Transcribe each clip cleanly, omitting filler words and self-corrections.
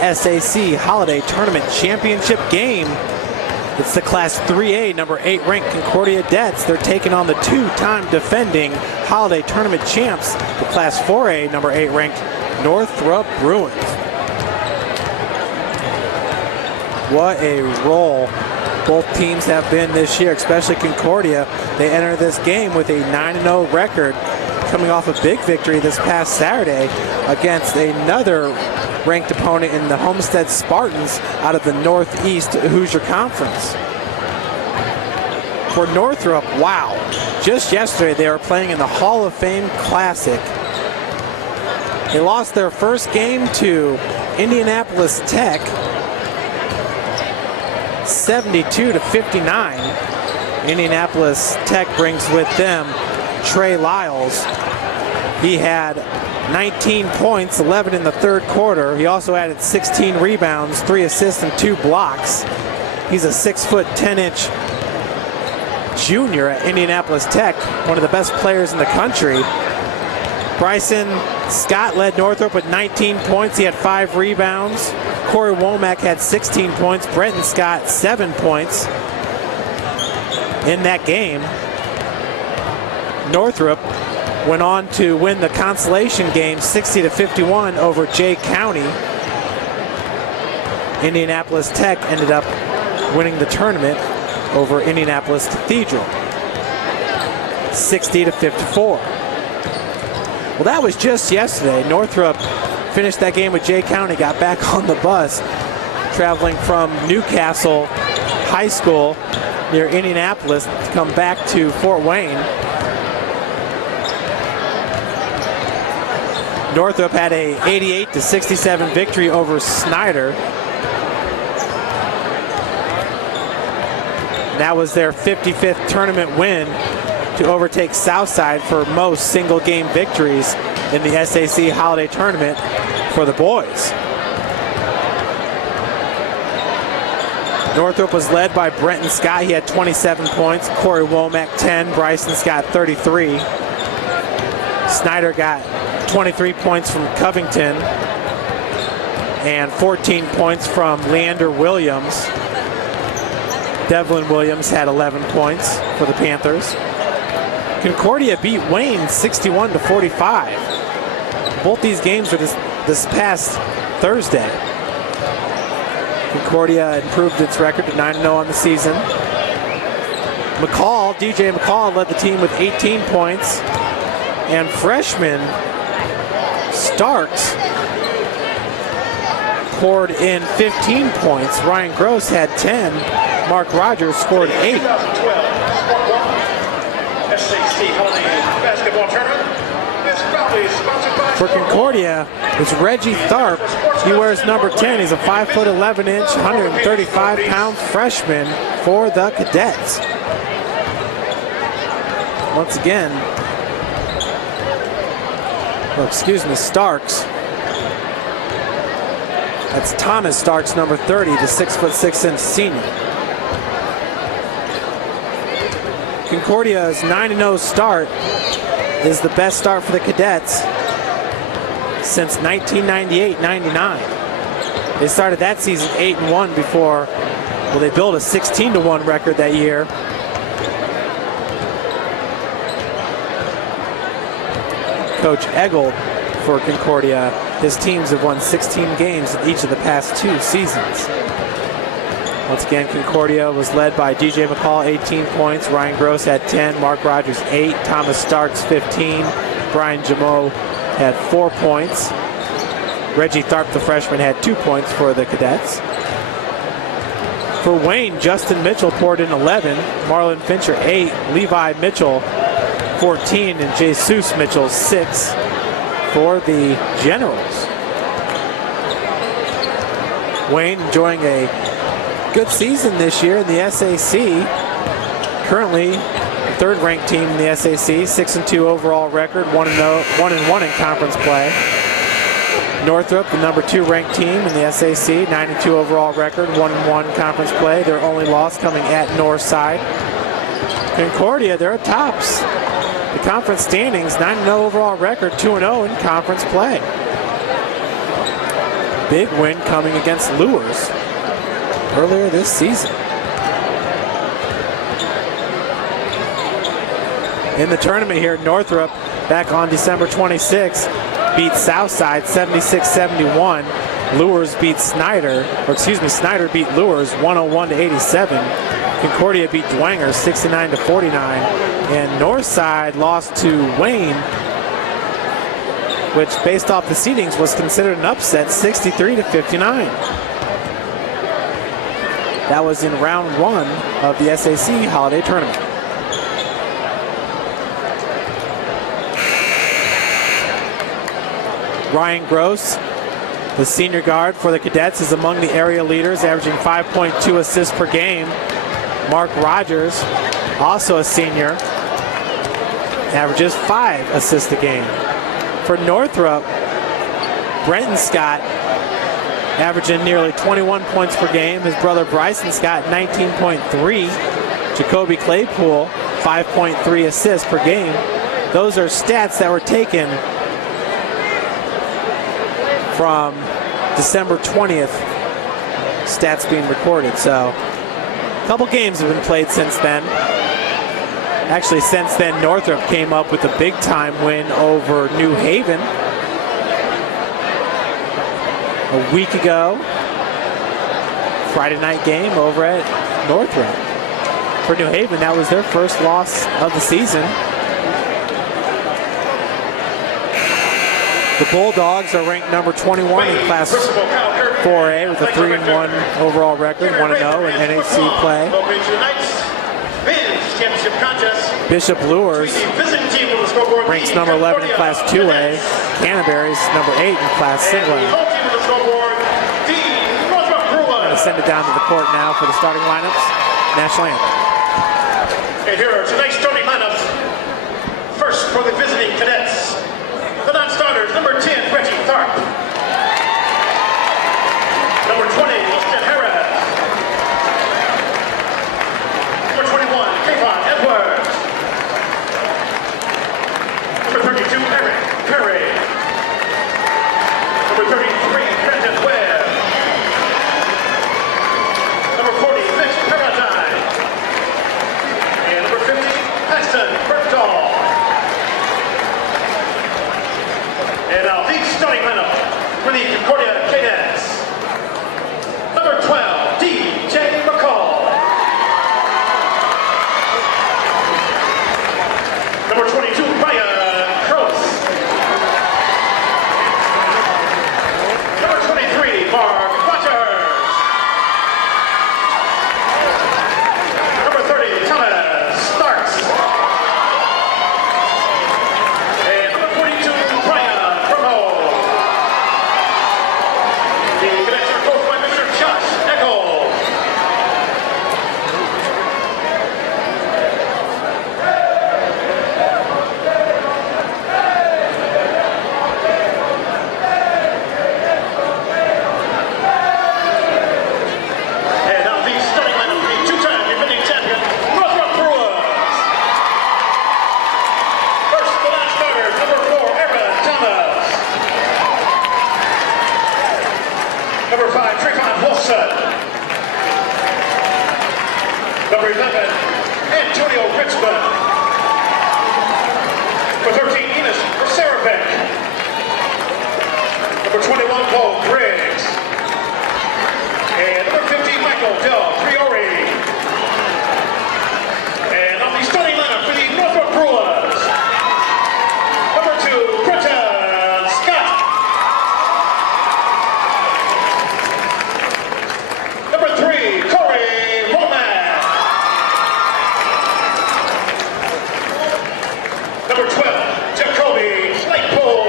SAC Holiday Tournament Championship game. It's the Class 3A number 8 ranked Concordia Cadets. They're taking on the two-time defending Holiday Tournament champs, the Class 4A number 8 ranked Northrop Bruins. What a roll both teams have been this year, especially Concordia. They enter this game with a 9-0 record, coming off a big victory this past Saturday against another ranked opponent in the Homestead Spartans out of the Northeast Hoosier Conference. For Northrop, wow, just yesterday they were playing in the Hall of Fame Classic. They lost their first game to Indianapolis Tech 72-59. Indianapolis Tech brings with them Trey Lyles. He had 19 points, 11 in the third quarter. He also added 16 rebounds, 3 assists, and 2 blocks. He's a 6'10" junior at Indianapolis Tech, one of the best players in the country. Bryson Scott led Northrop with 19 points. He had 5 rebounds. Corey Womack had 16 points. Brenton Scott, 7 points in that game. Northrop went on to win the consolation game 60-51 over Jay County. Indianapolis Tech ended up winning the tournament over Indianapolis Cathedral 60-54. Well, that was just yesterday. Northrop finished that game with Jay County, got back on the bus, traveling from Newcastle High School near Indianapolis to come back to Fort Wayne. Northrop had a 88-67 victory over Snyder. That was their 55th tournament win to overtake Southside for most single-game victories in the SAC Holiday Tournament for the boys. Northrop was led by Brenton Scott. He had 27 points. Corey Womack, 10. Bryson Scott, 33. Snyder got 23 points from Covington and 14 points from Leander Williams. Devlin Williams had 11 points for the Panthers. Concordia beat Wayne 61-45. Both these games were this past Thursday. Concordia improved its record to 9-0 on the season. DJ McCall led the team with 18 points. And freshman Starks poured in 15 points. Ryan Gross had 10. Mark Rogers scored 8. For Concordia, it's Reggie Tharp. He wears number 10. He's a 5'11", 135-pound freshman for the Cadets. Once again, Starks. That's Thomas Starks, number 30, the 6'6" senior. Concordia's 9-0 start is the best start for the Cadets since 1998-99. They started that season 8-1 before, they built a 16-1 record that year. Coach Eggold for Concordia, his teams have won 16 games in each of the past 2 seasons. Once again, Concordia was led by DJ McCall, 18 points. Ryan Gross had 10. Mark Rogers, 8. Thomas Starks, 15. Brian Jameau had 4 points. Reggie Tharp, the freshman, had 2 points for the Cadets. For Wayne, Justin Mitchell poured in 11. Marlon Fincher, 8. Levi Mitchell, 14. And Jesus Mitchell, 6 for the Generals. Wayne enjoying a good season this year in the SAC. Currently, the third-ranked team in the SAC, 6-2 overall record, 1-1 in conference play. Northrop, the number 2 ranked team in the SAC, 9-2 overall record, 1-1 conference play. Their only loss coming at Northside. Concordia, they're at tops. The conference standings, 9-0 overall record, 2-0 in conference play. big win coming against Lures earlier this season. In the tournament here, Northrop, back on December 26, beat Southside 76-71. Lures beat Snyder, Snyder beat Lures 101-87. Concordia beat Dwenger 69-49. And Northside lost to Wayne, which based off the seedings was considered an upset, 63-59. That was in round 1 of the SAC Holiday Tournament. Ryan Gross, the senior guard for the Cadets, is among the area leaders, averaging 5.2 assists per game. Mark Rogers, also a senior, averages 5 assists a game. For Northrop, Brenton Scott averaging nearly 21 points per game. His brother Bryson Scott, 19.3. Jacoby Claypool, 5.3 assists per game. Those are stats that were taken from December 20th, stats being recorded. So a couple games have been played since then. Actually, since then, Northrop came up with a big-time win over New Haven a week ago. Friday night game over at Northrop. For New Haven, that was their first loss of the season. The Bulldogs are ranked number 21 in Class 4A with a 3-1 overall record, 1-0 in NHC play. Bishop Lures ranks number 11 in Class 2A. Canterbury's number 8 in Class Single A. Going to send it down to the court now for the starting lineups. National anthem. And here are tonight's starting lineups. First for the visiting Cadets. The non-starters, number 10, Reggie Tharp. Number 20, Austin Harris. Number 21, Kayvon Edwards. Number 32, Eric Perry. Number 33, Brandon Webb. Number 40, Mitch Paradine. And number 50, Paxton Bergdahl. And now the starting lineup for the Concordia Cadets. Number 12, DJ McCall. Number 22, Ryan Cross. Number 23, Mark Rogers. Number 30, Thomas Starks. And number 42, Brian. The Cadets are coached by Mr. Josh Eckel. And now the starting lineup of the two-time defending champion, Northrop Brewers. First, the non-starters, number 4, Aaron Thomas. Number 5, Trayvon Wilson. Number 11, Antonio Richmond. Number 13, Enos Saravic. Number 21, Paul Briggs. And number 15, Michael Del Priori. And on the starting lineup for the Northrop Brewers, number 2, Brenton Scott. Number 3, Corey Roman. Number 12, Jacoby Claypool.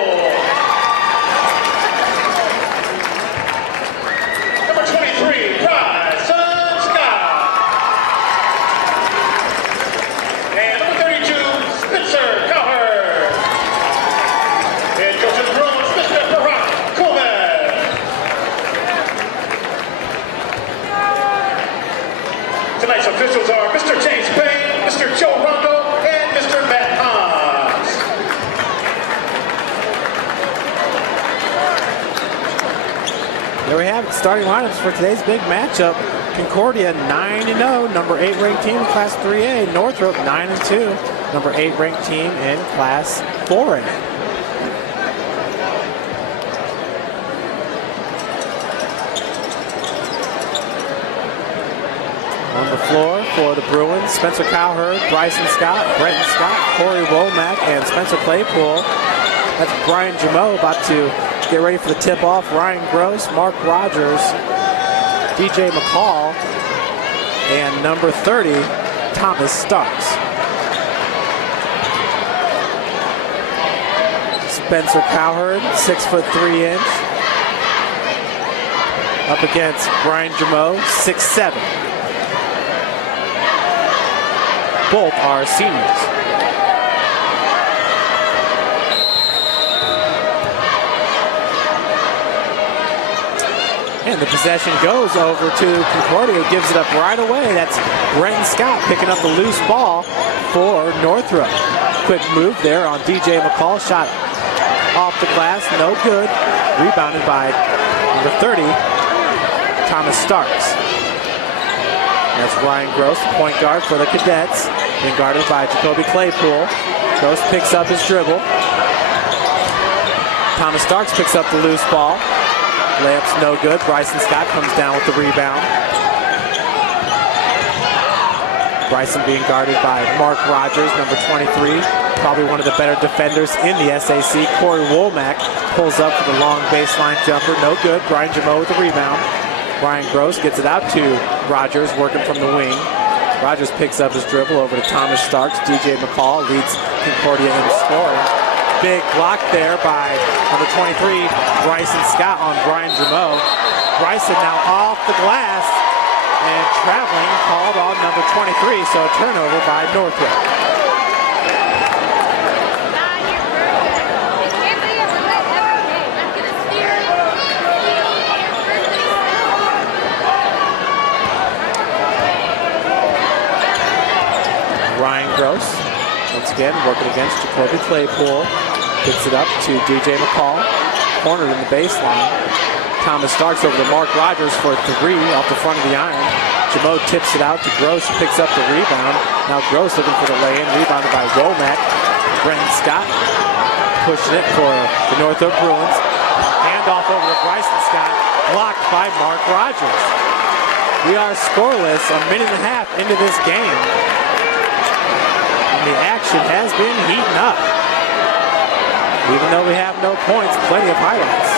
Number 23, Bryson Scott. And number 32, Spencer Cowherd. And coach of the Bruins, Mr. Barack Coleman. Tonight's officials are Mr. James Payne, Mr. Joe Rondo, and Mr. Matt Hans. starting lineups for today's big matchup. Concordia 9-0, number 8 ranked team in Class 3A. Northrop 9-2, number 8 ranked team in Class 4A. On the floor for the Bruins, Spencer Cowherd, Bryson Scott, Brenton Scott, Corey Womack, and Spencer Claypool. That's Brian Jameau about to get ready for the tip-off. Ryan Gross, Mark Rogers, DJ McCall, and number 30, Thomas Starks. Spencer Cowherd, 6'3". Up against Brian Jameau, 6'7". Both are seniors. And the possession goes over to Concordia, who gives it up right away. That's Brenton Scott picking up the loose ball for Northrop. Quick move there on DJ McCall. Shot off the glass, no good. Rebounded by number 30, Thomas Starks. That's Ryan Gross, point guard for the Cadets. Being guarded by Jacoby Claypool. Gross picks up his dribble. Thomas Starks picks up the loose ball. Layup's no good. Bryson Scott comes down with the rebound. Bryson being guarded by Mark Rogers, number 23. Probably one of the better defenders in the SAC. Corey Womack pulls up for the long baseline jumper. No good. Brian Jameau with the rebound. Ryan Gross gets it out to Rogers, working from the wing. Rogers picks up his dribble over to Thomas Starks. DJ McCall leads Concordia in scoring. Big block there by number 23, Bryson Scott on Brian Jameau. Bryson now off the glass and traveling, called on number 23, so a turnover by Northrop. Ryan Gross, once again, working against Jacoby Claypool. Gets it up to DJ McCall. Cornered in the baseline. Thomas Starks over to Mark Rogers for 3 off the front of the iron. Jameau tips it out to Gross, who picks up the rebound. Now Gross looking for the lay-in, rebounded by Womack. Brenton Scott pushing it for the Northrop Bruins. Hand off over to Bryson Scott, blocked by Mark Rogers. We are scoreless a minute and a half into this game. The action has been heating up. Even though we have no points, plenty of highlights.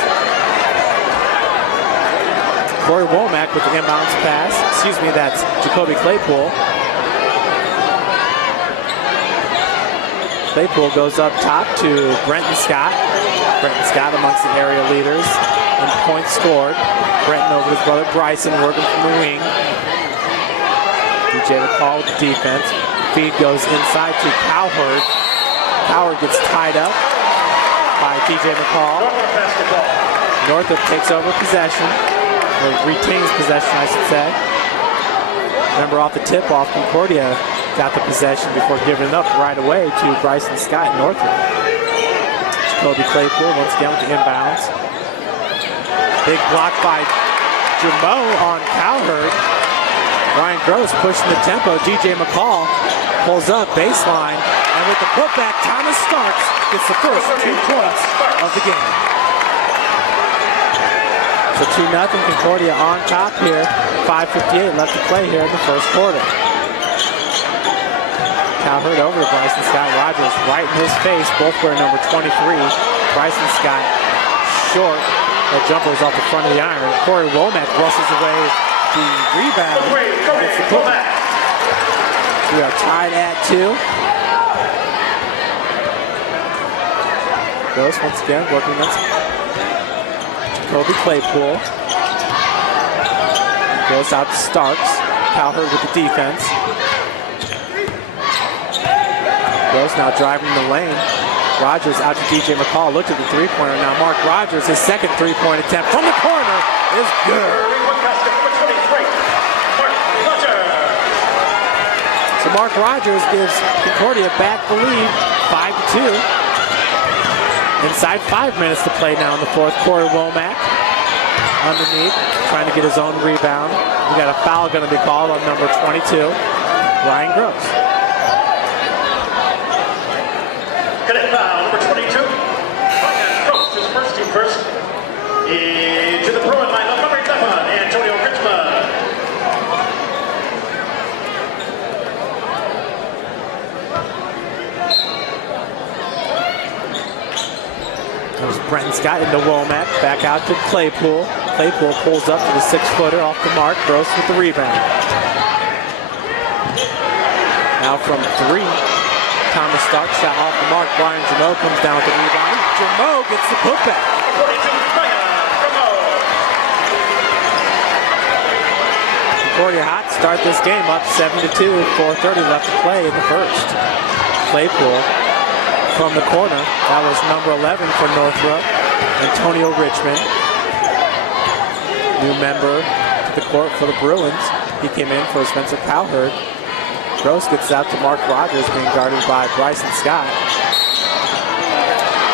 Corey Womack with the inbounds pass. Excuse me, that's Jacoby Claypool. Claypool goes up top to Brenton Scott. Brenton Scott amongst the area leaders in points scored. Brenton over his brother Bryson working from the wing. DJ McCall with the defense. Feed goes inside to Cowherd. Cowherd gets tied up by DJ McCall. Northrop takes over possession, or retains possession, I should say. Remember, off the tip-off, Concordia got the possession before giving it up right away to Bryson Scott and Northrop. Jacoby Claypool once again with the inbounds. Big block by Jameau on Cowherd. Ryan Gross pushing the tempo. DJ McCall pulls up baseline, and with the putback, Thomas Starks gets the first 2 points of the game. So 2-0 Concordia on top here. 5:58 left to play here in the first quarter. Cowherd over to Bryson Scott. Rogers right in his face. Both wear number 23. Bryson Scott short. That jumper is off the front of the iron. Corey Womack brushes away the rebound. Gets the putback. We are tied at 2. Gross once again working against Jacoby Claypool. Goes out to Starks. Cowherd with the defense. Gross now driving the lane. Rogers out to DJ McCall. Looked at the three-pointer. Now Mark Rogers, his second three-point attempt from the corner is good. So Mark Rogers gives Concordia back the lead, 5-2. Inside 5 minutes to play now in the fourth. Corey Womack underneath, trying to get his own rebound. We got a foul going to be called on number 22, Ryan Gross. Cadet foul, number 22. Ryan Gross, his first team first. Into the Bruin lineup, number 11, Antonio Richmond. There's Brenton Scott into Womack, back out to Claypool. Claypool pulls up to the 6-footer off the mark. Gross with the rebound. Now from 3, Thomas Stark shot off the mark. Brian Jameau comes down with the rebound. Jameau gets the putback. 42, Brian Jameau. Concordia hot to start this game, up 7-2, 4:30 left to play in the first. Claypool from the corner. That was number 11 for Northrop, Antonio Richmond. New member to the court for the Bruins. He came in for Spencer Cowherd. Gross gets out to Mark Rogers, being guarded by Bryson Scott.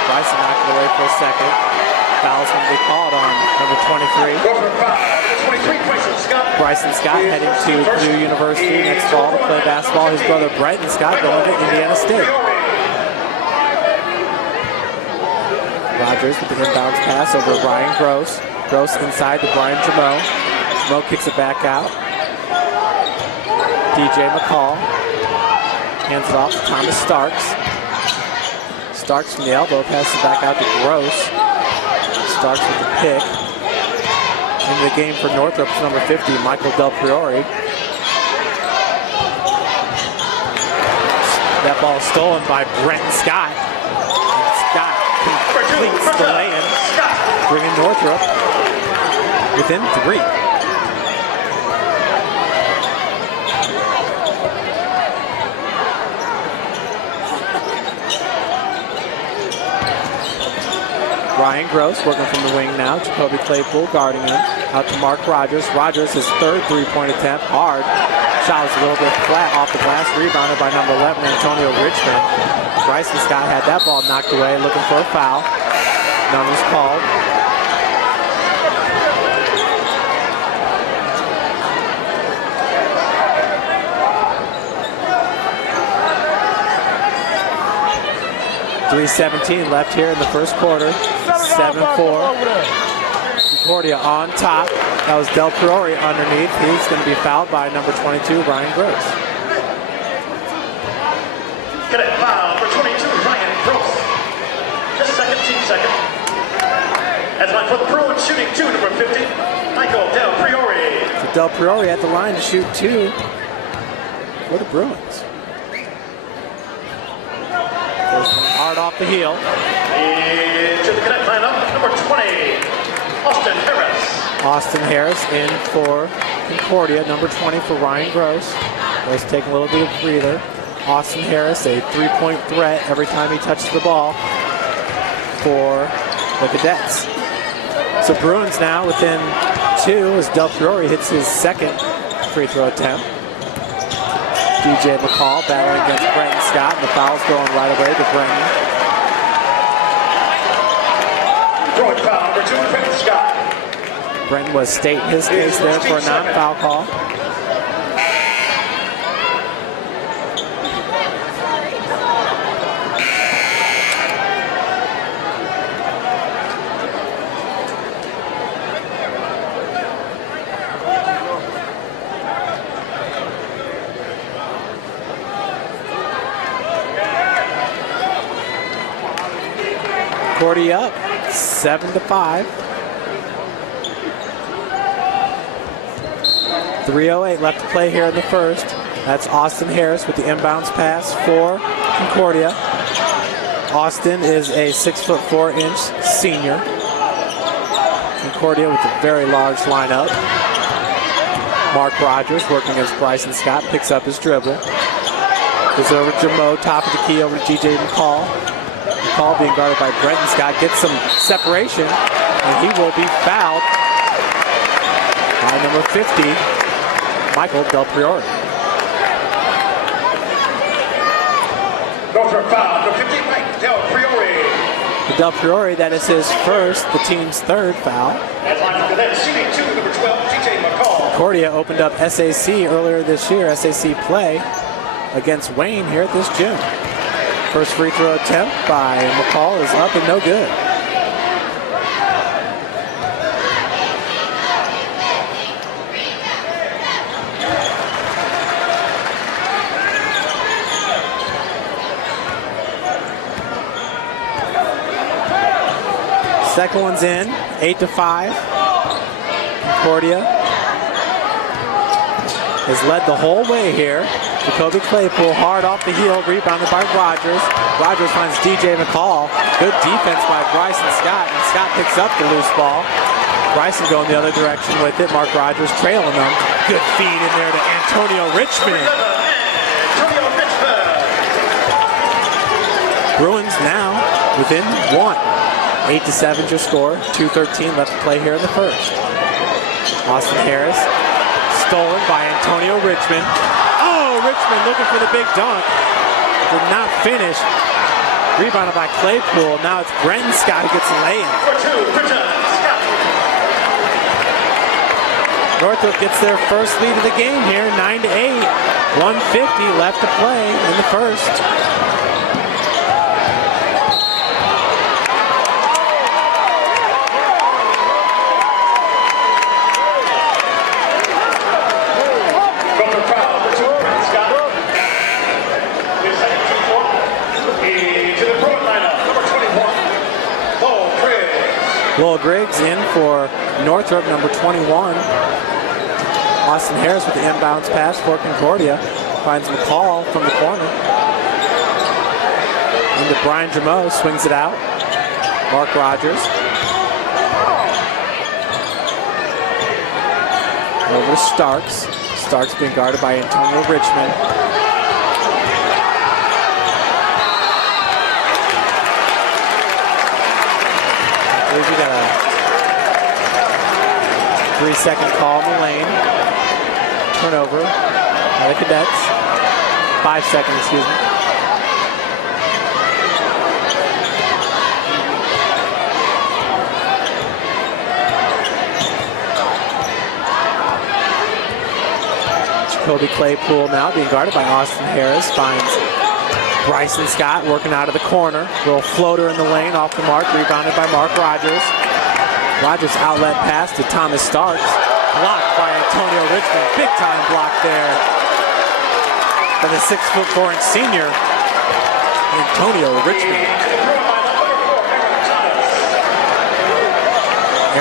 Bryson knocked it away for a second. Foul's going to be called on number 23. Bryson Scott heading to Purdue University next fall to play basketball. His brother Brenton Scott going to Indiana State. Rogers with the inbounds pass over Ryan Gross. Gross inside to Brian Jameau. Jameau kicks it back out. DJ McCall hands it off to Thomas Starks. Starks from the elbow passes it back out to Gross. Starks with the pick. Into the game for Northrop, number 50, Michael Del Priore. That ball is stolen by Brenton Scott. And Scott completes the lay-in, bringing Northrop within 3. Ryan Gross working from the wing now. Jacoby Claypool guarding him. Out to Mark Rogers. Rogers, his third three-point attempt. Hard. Shot was a little bit flat off the glass. Rebounded by number 11, Antonio Richmond. Bryson Scott had that ball knocked away, looking for a foul. None was called. .317 left here in the first quarter. 7-4. Concordia on top. That was Del Priore underneath. He's going to be fouled by number 22, Ryan Gross. Cadet foul for 22, Ryan Gross. Just second, team second. As line for the Bruins, shooting 2, number 50, Michael Del Priore. So Del Priore at the line to shoot 2 for the Bruins. Hard off the heel. Into the cadet lineup, number 20, Austin Harris. Austin Harris in for Concordia, number 20 for Ryan Gross. Gross taking a little bit of breather. Austin Harris, a three-point threat every time he touches the ball for the Cadets. So Bruins now within 2 as Del Priore hits his second free throw attempt. DJ McCall battling against Brenton Scott, and the foul's going right away to Brenton. Throwing foul, number 2, Brenton Scott. Brenton was stating his case there for a non-foul call. Concordia up 7-5. 3:08 left to play here in the first. That's Austin Harris with the inbounds pass for Concordia. Austin is a 6'4" senior. Concordia with a very large lineup. Mark Rogers working against Bryson Scott, picks up his dribble. Goes over to Jameau, top of the key over to DJ McCall. McCall being guarded by Brenton Scott, gets some separation, and he will be fouled by number 50, Michael Del Priore. Goes for foul, number 50, Mike Del Priore. Del Priore, that is his first, the team's third foul. As line for cadets, shooting 2, number 12, DJ McCall. Concordia opened up SAC earlier this year, SAC play against Wayne here at this gym. First free throw attempt by McCall is up and no good. Second one's in, 8-5. Concordia has led the whole way here. Jacoby Claypool hard off the heel, rebounded by Rogers. Rogers finds DJ McCall. Good defense by Bryson Scott, and Scott picks up the loose ball. Bryson going the other direction with it. Mark Rogers trailing them. Good feed in there to Antonio Richmond. Bruins now within one. 8-7 your score. 2:13 left to play here in the first. Austin Harris stolen by Antonio Richmond. Oh, Richmond looking for the big dunk. Did not finish. Rebounded by Claypool. Now it's Brenton Scott who gets the lay-in. Northrop gets their first lead of the game here, 9-8. 1:50 left to play in the first. Lowell Griggs in for Northrop, number 21. Austin Harris with the inbounds pass for Concordia. Finds McCall from the corner. Into Brian Jameau, swings it out. Mark Rogers. Over to Starks. Starks being guarded by Antonio Richmond. We got a 3-second call in the lane. Turnover by the Cadets. 5 seconds, excuse me. Jacoby Claypool now being guarded by Austin Harris. Finds Bryson Scott working out of the corner. Little floater in the lane off the mark. Rebounded by Mark Rogers. Rogers outlet pass to Thomas Starks. Blocked by Antonio Richmond. Big time block there for the 6'4" senior, Antonio Richmond.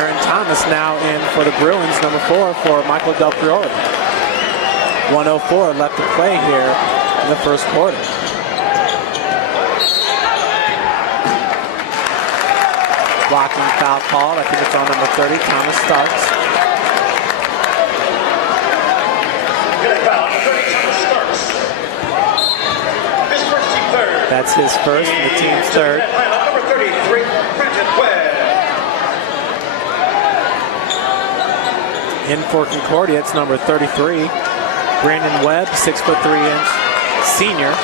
Aaron Thomas now in for the Bruins, number 4 for Michael Del Priore. 1:04 left to play here in the first quarter. Blocking foul called. I think it's on number 30, Thomas Starks. Good foul, number 30, Thomas Starks. His first team third. That's his first and the team's third. Number 33, Brenton Webb. In for Concordia, it's number 33, Brandon Webb, 6'3" senior.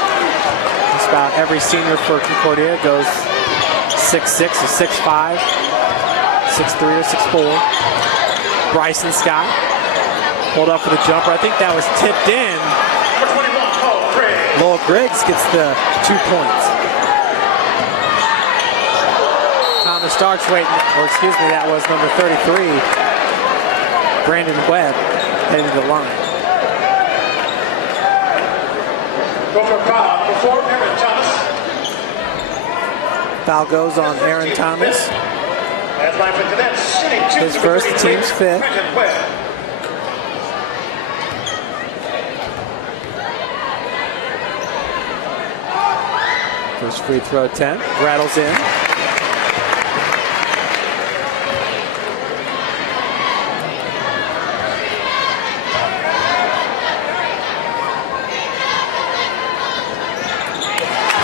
Just about every senior for Concordia goes 6'6" or 6'5", 6'3" or 6'4". Bryson Scott pulled up for the jumper. I think that was tipped in. Lowell Griggs gets the 2 points. Thomas Starks waiting, or excuse me, that was number 33, Brandon Webb, heading to the line. Go for a foul before Aaron Thomas. Foul goes on Aaron Thomas. His first, the team's fifth. First free throw attempt, rattles in.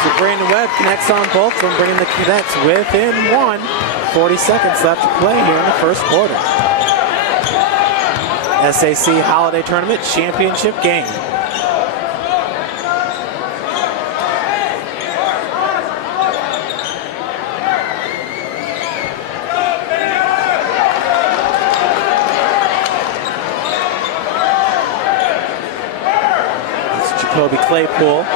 So Brandon Webb connects on both of them, bringing the Cadets within one. 40 seconds left to play here in the first quarter. SAC Holiday Tournament Championship game. Jacoby Claypool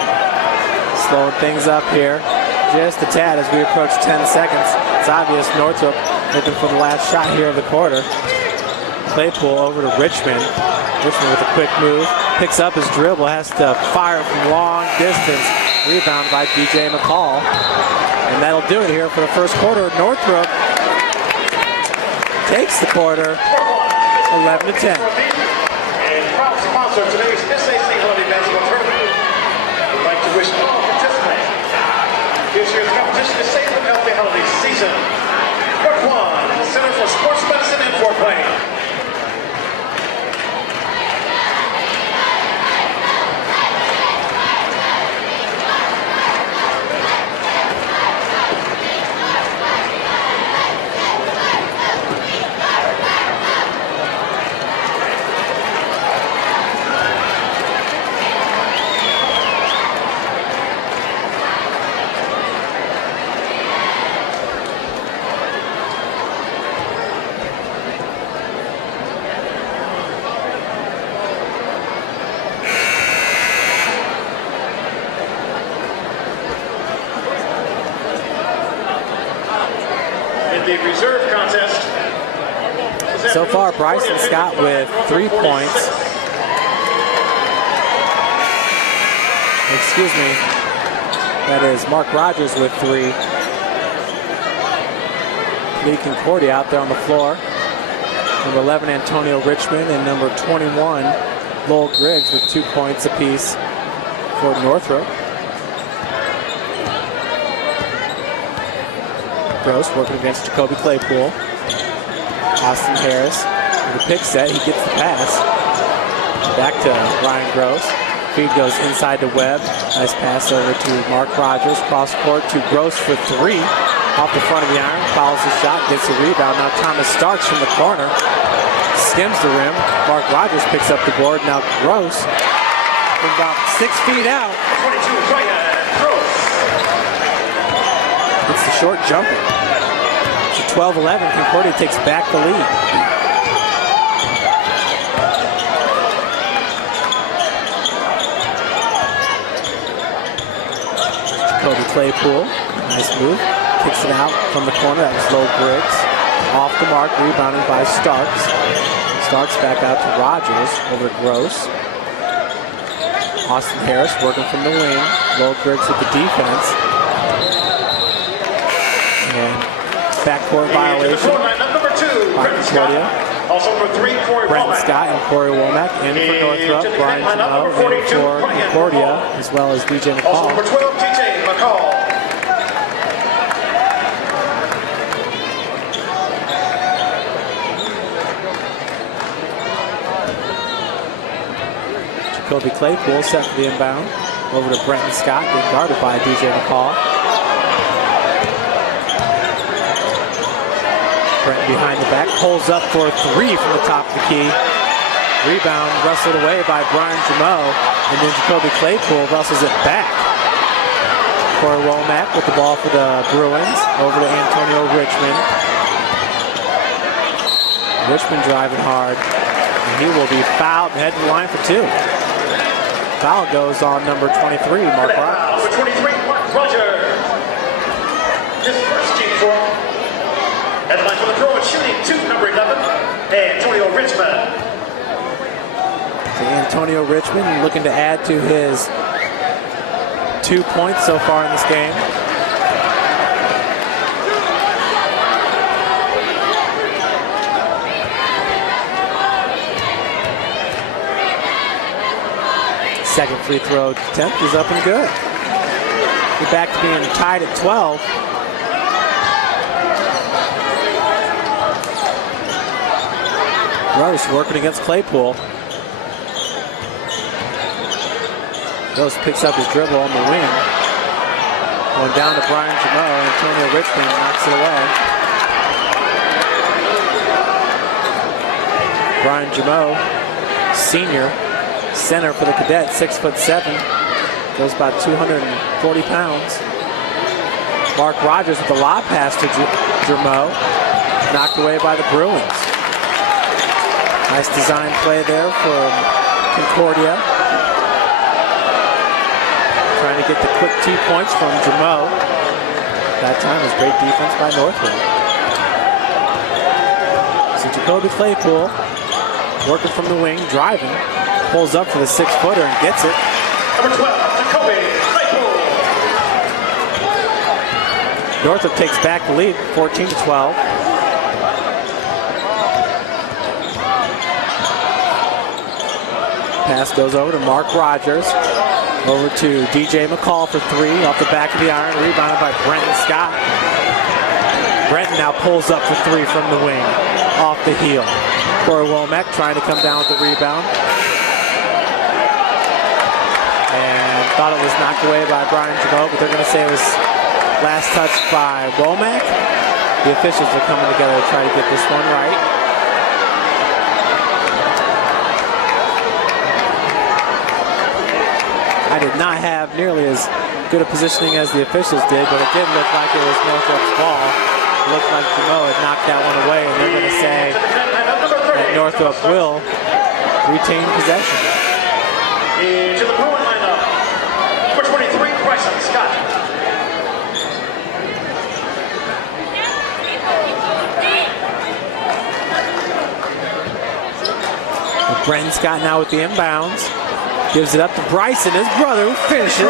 slowing things up here just a tad as we approach 10 seconds. It's obvious Northrop looking for the last shot here of the quarter. Claypool over to Richmond. Richmond with a quick move. Picks up his dribble, has to fire from long distance. Rebound by DJ McCall. And that'll do it here for the first quarter. Northrop takes the quarter 11-10. And proud sponsor of today's SAC Holiday Basketball Tournament. We'd like to wish all participants this year's competition a safe and healthy holiday season. Court 1, the Center for Sports Medicine in Fort Wayne. The reserve contest. So far, Bryson Scott with 3 points. Excuse me. That is Mark Rogers with 3. Lee Concordia out there on the floor. Number 11, Antonio Richmond, and number 21, Lowell Griggs with 2 points apiece for Northrop. Gross working against Jacoby Claypool. Austin Harris with a pick set. He gets the pass. Back to Ryan Gross. Feed goes inside to Webb. Nice pass over to Mark Rogers. Cross court to Gross for 3. Off the front of the iron. Fouls the shot. Gets the rebound. Now Thomas Starks from the corner. Skims the rim. Mark Rogers picks up the board. Now Gross from about 6 feet out. 22, Gross. It's the short jumper. So 12-11, Concordia takes back the lead. Jacoby Claypool, nice move. Kicks it out from the corner. That was Low Griggs. Off the mark, rebounded by Starks. Starks back out to Rogers over to Gross. Austin Harris working from the wing. Low Griggs with the defense. And backcourt violation by Concordia. Also number 3, Corey Brenton Womack. Scott and Corey Womack in for Northrop. Brian Jamo in for Concordia, as well as DJ McCall. Also number 12, DJ McCall. Jacoby Claypool set for the inbound. Over to Brenton Scott, being guarded by DJ McCall. Brenton behind the back, pulls up for 3 from the top of the key. Rebound wrestled away by Brian Jamo, and then Jacoby Claypool wrestles it back. Corey Womack with the ball for the Bruins, over to Antonio Richmond. Richmond driving hard, and he will be fouled and head to the line for 2. Foul goes on number 23, Mark Rogers. Number 23, Mark Rogers. His first team foul. Headline for the throw and shooting 2, number 11, Antonio Richmond. So Antonio Richmond looking to add to his 2 points so far in this game. Second free throw attempt is up and good. We're back to being tied at 12. Gross working against Claypool. Gross picks up his dribble on the wing. Going down to Brian Jamo. Antonio Richmond knocks it away. Brian Jamo, senior, center for the Cadets, 6'7". Goes about 240 pounds. Mark Rogers with the lob pass to Jamo. Knocked away by the Bruins. Nice design play there from Concordia. trying to get the quick 2 points from Jamo. That time was great defense by Northrop. So Jacoby Claypool working from the wing, driving, pulls up for the 6-footer and gets it. Number 12, Jacoby Claypool. Northrop takes back the lead, 14-12. Pass goes over to Mark Rogers. Over to DJ McCall for 3 off the back of the iron, rebounded by Brenton Scott. Brenton now pulls up for 3 from the wing, off the heel. Corey Womack trying to come down with the rebound. And thought it was knocked away by Brian Jamo, but they're going to say it was last touch by Womack. The officials are coming together to try to get this one right. I did not have nearly as good a positioning as the officials did, but it did look like it was Northrop's ball. It looked like Jamo had knocked that one away, and they're going to say that Northrop will retain possession. Into the Bruin lineup. Number 23, Bryson Scott. Brenton Scott now with the inbounds. Gives it up to Bryson, his brother, who finishes.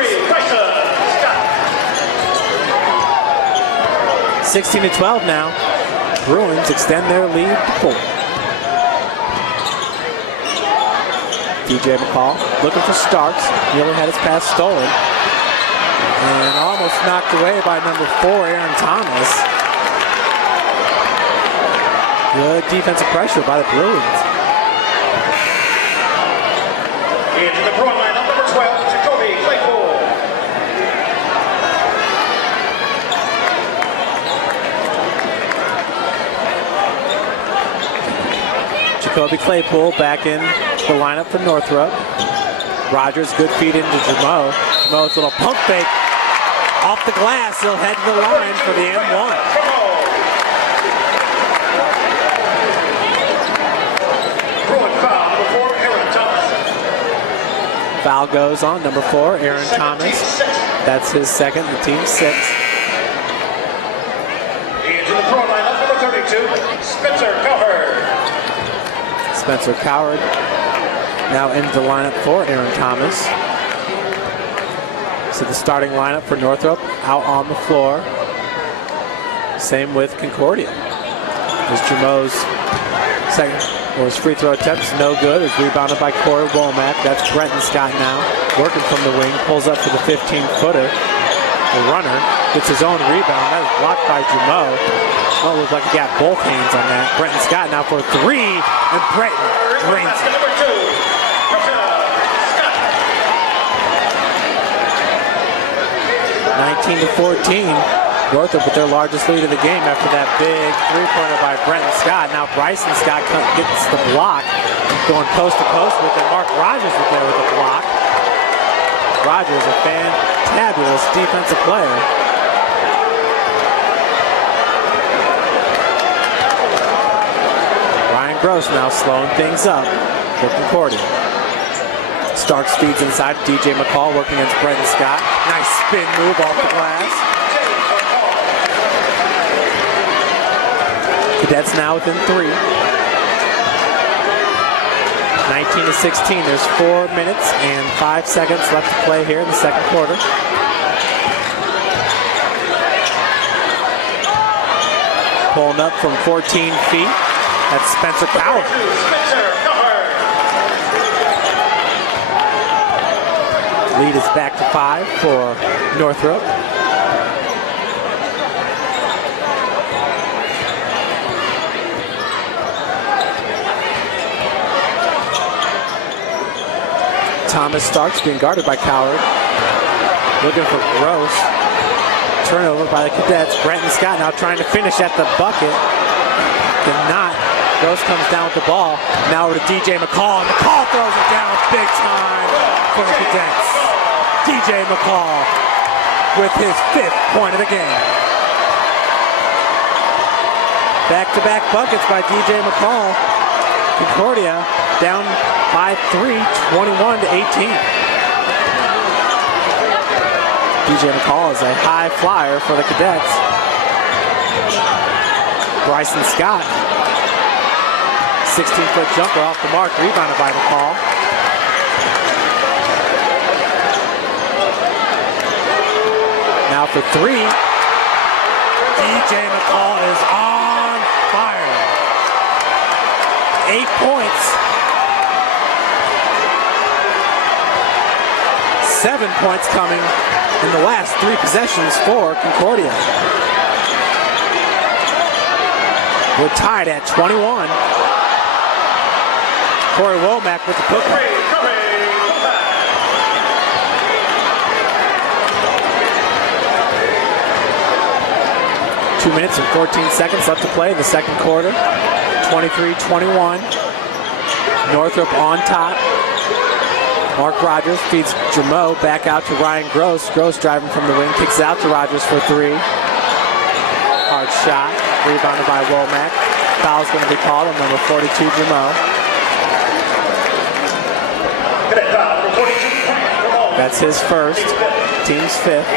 16-12 now. Bruins extend their lead to 4. DJ McCall looking for Starks. Nearly had his pass stolen. And almost knocked away by number 4, Aaron Thomas. Good defensive pressure by the Bruins. Into the Bruin lineup, number 12, Jacoby Claypool. Jacoby Claypool back in the lineup for Northrop. Rogers, good feed into Jamo. Jamo's little pump fake off the glass. He'll head to the line for the M1. Foul goes on number 4, Aaron Thomas. That's his second, the team's 6th. Into the pro lineup, number 32, Spencer Cowherd. Spencer Cowherd now into the lineup for Aaron Thomas. So the starting lineup for Northrop out on the floor. Same with Concordia. As Jamo's second, or his free throw attempts no good. It's rebounded by Corey Womack. That's Brenton Scott now, working from the wing, pulls up for the 15-footer. The runner gets his own rebound. That is blocked by Jamo. Well, it looks like he got both hands on that. Brenton Scott now for 3, and Brenton drains it. Number 2, 19-14. Northrop with their largest lead of the game after that big three-pointer by Brenton Scott. Now Bryson Scott gets the block, going coast to coast with it. Mark Rogers was there with the block. Rogers, a fantabulous defensive player. Ryan Gross now slowing things up for Concordia. Starks feeds inside. DJ McCall working against Brenton Scott. Nice spin move off the glass. Cadets now within 3. 19-16. There's 4 minutes and 5 seconds left to play here in the second quarter. Pulling up from 14 feet. That's Spencer Cowherd. Lead is back to 5 for Northrop. Thomas Starks being guarded by Cowherd. Looking for Gross. Turnover by the Cadets. Brenton Scott now trying to finish at the bucket. Cannot. Gross comes down with the ball. Now over to DJ McCall. And McCall throws it down big time for the Cadets. DJ McCall with his 5th point of the game. Back-to-back buckets by DJ McCall. Concordia down by 3, 21-18. DJ McCall is a high flyer for the Cadets. Bryson Scott, 16-foot jumper off the mark, rebounded by McCall. Now for three, DJ McCall is on fire. 8 points. 7 points coming in the last 3 possessions for Concordia. We're tied at 21. Corey Womack with the putback. 2 minutes and 14 seconds left to play in the second quarter. 23-21. Northrop on top. Mark Rogers feeds Jermeau back out to Ryan Gross. Gross driving from the wing, kicks it out to Rogers for 3. Hard shot, rebounded by Womack. Foul's going to be called on number 42, Jermeau. That's his first, team's 5th.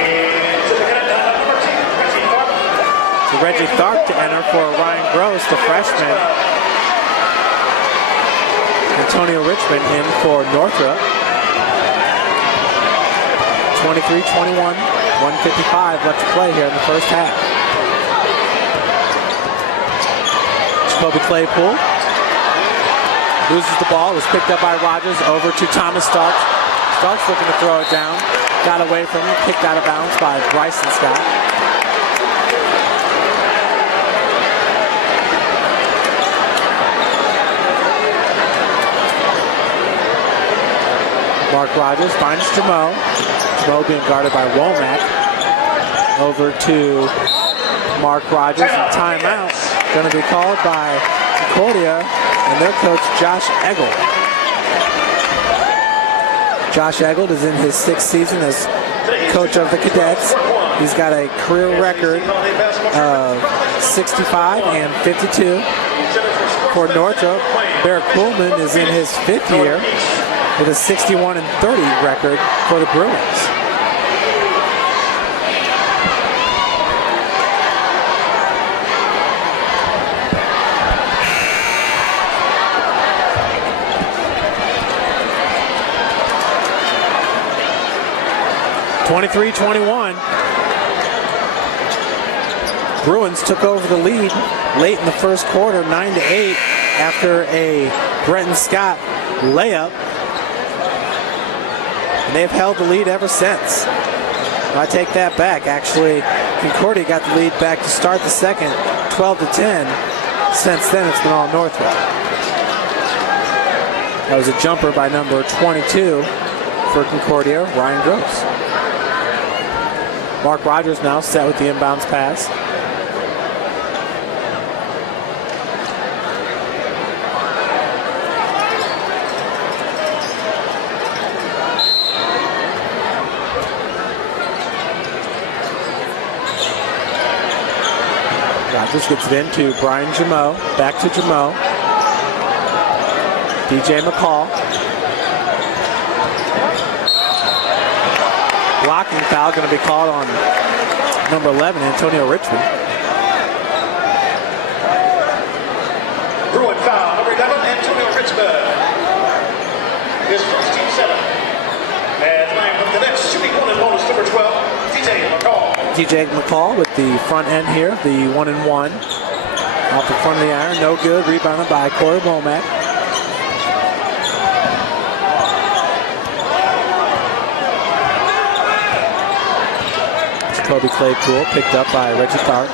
So Reggie Tharp to enter for Ryan Gross, the freshman. Antonio Richmond in for Northrop. 23-21, 1:55 left to play here in the first half. Jacoby Claypool loses the ball, was picked up by Rogers, over to Thomas Starks. Starks looking to throw it down, got away from him, kicked out of bounds by Bryson Scott. Mark Rogers finds Jermeau. Jermeau being guarded by Womack. Over to Mark Rogers, and timeout going to be called by Concordia and their coach Josh Eggold. Josh Eggold is in his 6th season as coach of the Cadets. He's got a career record of 65 and 52. For Northrop, Barrett Kuhlman is in his 5th year with a 61 and 30 record for the Bruins. (23-21). Bruins took over the lead late in the first quarter, 9-8, after a Brenton Scott layup. And they've held the lead ever since. I take that back. Actually, Concordia got the lead back to start the second, 12-10. Since then, it's been all Northrop. That was a jumper by number 22 for Concordia, Ryan Gross. Mark Rogers now set with the inbounds pass. Rogers gets it into Brian Jermeau. Back to Jermeau. DJ McCall. Blocking foul going to be called on number 11, Antonio Richmond. Bruin foul, number 11, Antonio Richmond. His first team 7. And playing from the next shooting one and bonus, number 12, DJ McCall. DJ McCall with the front end here, the 1-and-1. Off the front of the iron, no good. Rebounded by Corey Womack. Jacoby Claypool picked up by Reggie Tharp.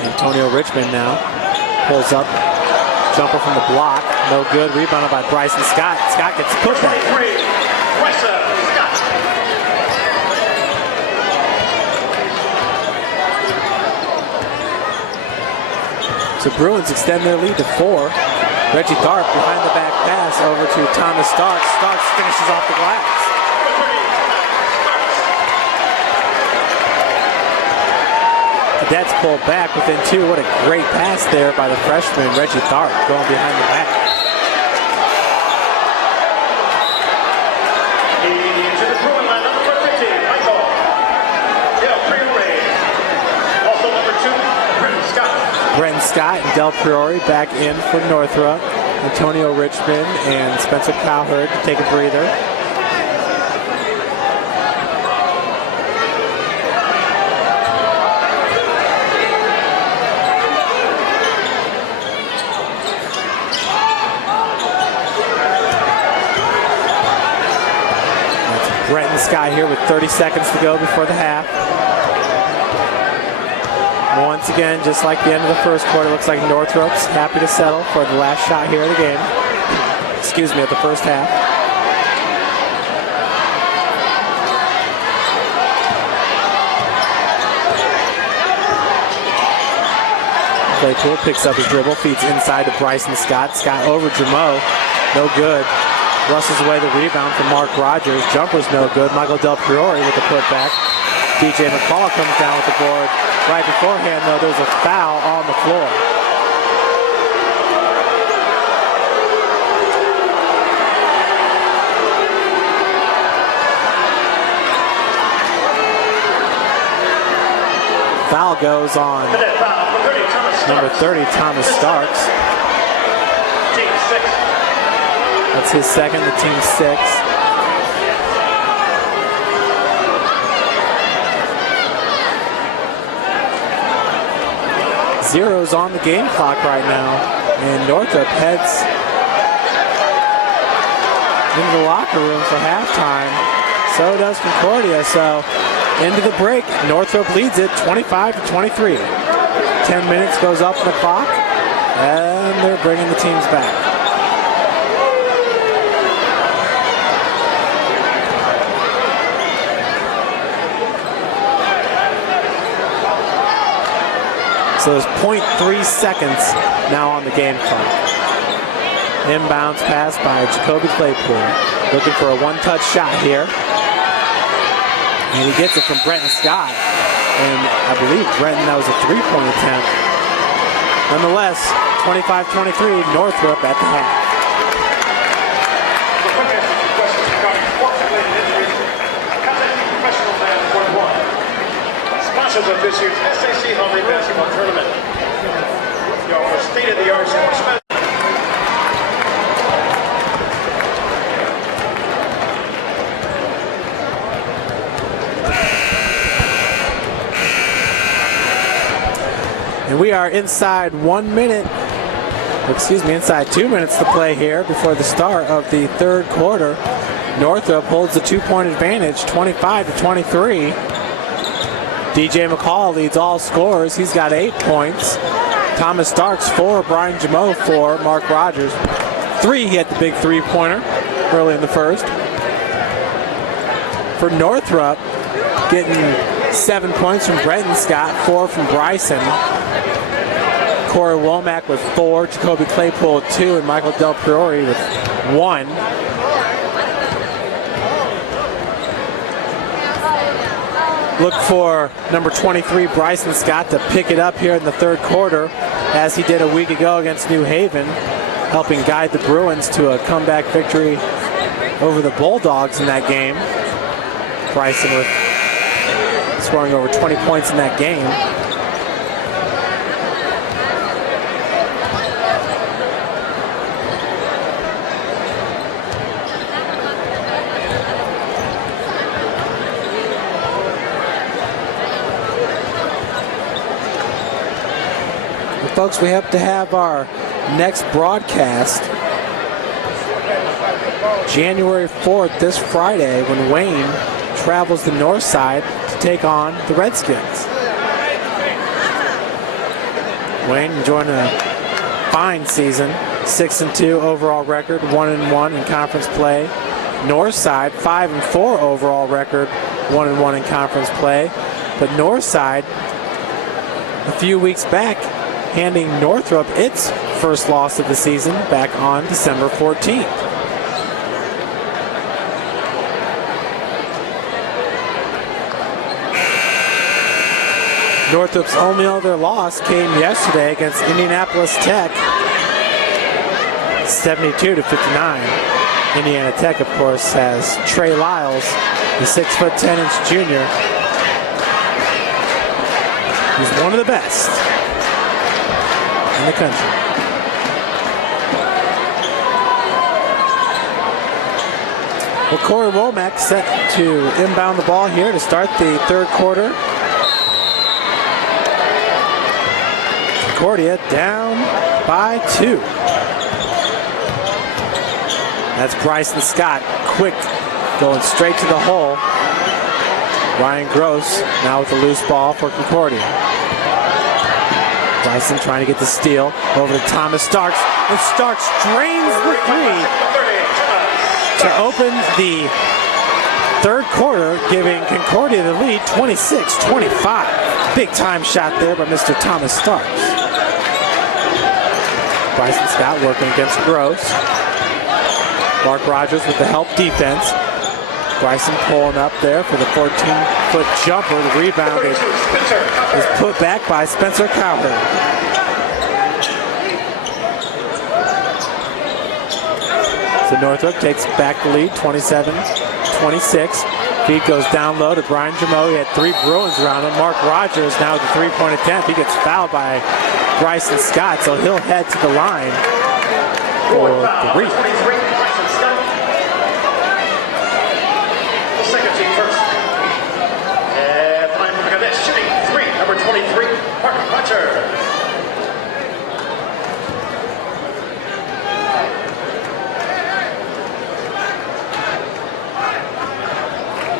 Antonio Richmond now pulls up. Jumper from the block. No good. Rebounded by Bryson Scott. Scott gets put back. Bryson Scott. So Bruins extend their lead to 4. Reggie Tharp behind the back pass over to Thomas Starks. Starks finishes off the glass. Cadets pulled back within 2. What a great pass there by the freshman Reggie Tharp going behind the back. Into the Bruin line, number Scott and Del Priori back in for Northrop. Antonio Richmond and Spencer Cowherd to take a breather. That's Brenton Scott here with 30 seconds to go before the half. Once again, just like the end of the first quarter, looks like Northrop's happy to settle for the last shot here of the game. Excuse me, at the first half. Claypool picks up his dribble, feeds inside to Bryson Scott. Scott over Jamo, no good. Rushes away the rebound from Mark Rogers. Jumper's no good. Michael Del Priori with the putback. DJ McCall comes down with the board. Right beforehand, though, there's a foul on the floor. Foul goes on number 30, Thomas Starks. Team 6. That's his second, the team's 6. Zeros on the game clock right now, and Northrop heads into the locker room for halftime. So does Concordia. So into the break, Northrop leads it 25-23. 10 minutes goes up the clock, and they're bringing the teams back. So there's 0.3 seconds now on the game clock. Inbounds pass by Jacoby Claypool. Looking for a one-touch shot here. And he gets it from Brenton Scott. And I believe Brenton, that was a three-point attempt. Nonetheless, 25-23, Northrop at the half. Sponsors of this year's SAC Holiday Basketball Tournament. Your state-of-the-art sports. And we are inside inside 2 minutes to play here before the start of the third quarter. Northrop holds a 2-point advantage, 25-23. DJ McCall leads all scorers. He's got 8 points. Thomas Starks 4, Brian Jamo 4, Mark Rogers 3. He had the big three-pointer early in the first. For Northrop, getting 7 points from Brenton Scott, 4 from Bryson. Corey Womack with 4, Jacoby Claypool 2, and Michael Del Priori with 1. Look for number 23, Bryson Scott, to pick it up here in the third quarter, as he did a week ago against New Haven, helping guide the Bruins to a comeback victory over the Bulldogs in that game. Bryson with scoring over 20 points in that game. Folks, we hope to have our next broadcast January 4th, this Friday, when Wayne travels the north side to take on the Redskins. Wayne enjoying a fine season, 6-2 overall record, 1-1 in conference play. North side, 5-4 overall record, 1-1 in conference play. But north side, a few weeks back, handing Northrop its first loss of the season back on December 14th. Northrop's only other loss came yesterday against Indianapolis Tech, 72-59. Indiana Tech, of course, has Trey Lyles, the 6'10" junior. He's one of the best. in the country. Well, Corey Womack set to inbound the ball here to start the third quarter. Concordia down by 2. That's Bryson Scott, quick, going straight to the hole. Ryan Gross now with the loose ball for Concordia. Bryson trying to get the steal over to Thomas Starks, and Starks drains the 3 to open the third quarter, giving Concordia the lead 26-25. Big time shot there by Mr. Thomas Starks. Bryson Scott working against Gross. Mark Rogers with the help defense. Bryson pulling up there for the 14-foot jumper. The rebound is put back by Spencer Cowherd. So Northrop takes back the lead, 27-26. Feed goes down low to Brian Jameau. He had 3 Bruins around him. Mark Rogers now with the 3-point attempt. He gets fouled by Bryson Scott, so he'll head to the line for 3. The second team first. And line for Bangladesh, shooting 3, number 23, Mark Rogers.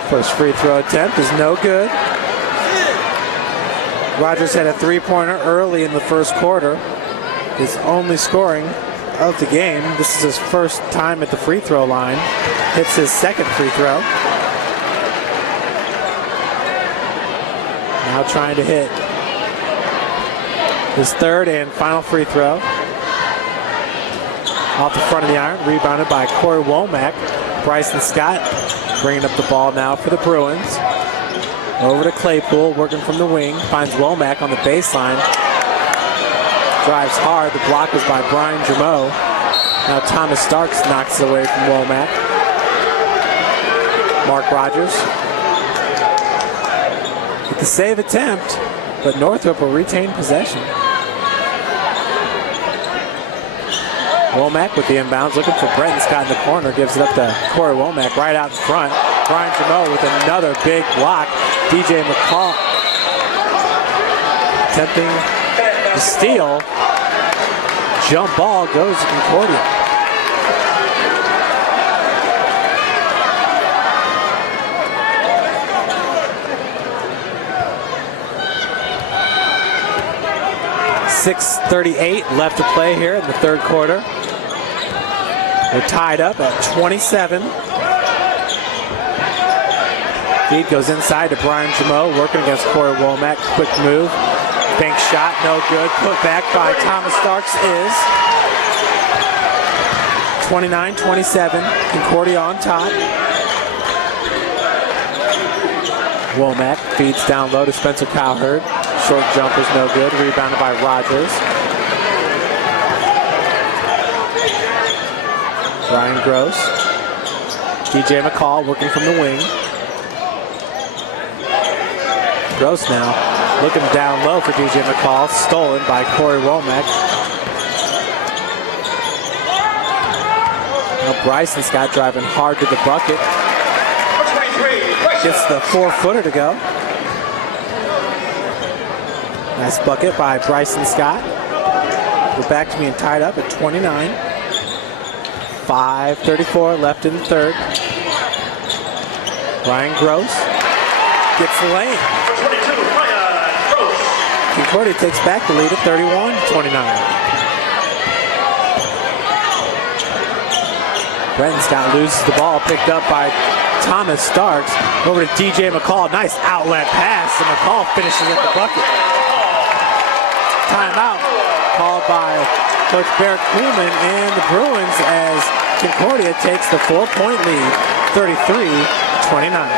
First free throw attempt is no good. Rogers had a 3-pointer early in the first quarter. His only scoring of the game. This is his first time at the free throw line. Hits his second free throw. Now trying to hit his third and final free throw. Off the front of the iron, rebounded by Corey Womack. Bryson Scott bringing up the ball now for the Bruins. Over to Claypool, working from the wing. Finds Womack on the baseline. Drives hard. The block was by Brian Jameau. Now Thomas Starks knocks it away from Womack. Mark Rogers with the save attempt, but Northrop will retain possession. Womack with the inbounds, looking for Brenton Scott in the corner, gives it up to Corey Womack right out in front. Brian Jameau with another big block. DJ McCall attempting to steal. Jump ball goes to Concordia. .638 left to play here in the third quarter. We're tied up at 27. Feed goes inside to Brian Jameau, working against Corey Womack. Quick move. Bank shot, no good. Put back by Thomas Starks is 29-27. Concordia on top. Womack feeds down low to Spencer Cowherd. Short jumper's no good. Rebounded by Rogers. Ryan Gross. DJ McCall working from the wing. Gross now looking down low for DJ McCall. Stolen by Corey Womack. Now Bryson Scott driving hard to the bucket. Gets the 4-footer to go. Nice bucket by Bryson Scott. We're back to being tied up at 29. 5:34 left in the third. Ryan Gross gets the lane. Concordia takes back the lead at 31-29. Brenton Scott loses the ball, picked up by Thomas Starks. Over to DJ McCall. Nice outlet pass, and McCall finishes at the bucket. Timeout called by Coach Barrett Kuhlman and the Bruins as Concordia takes the 4-point lead, 33-29.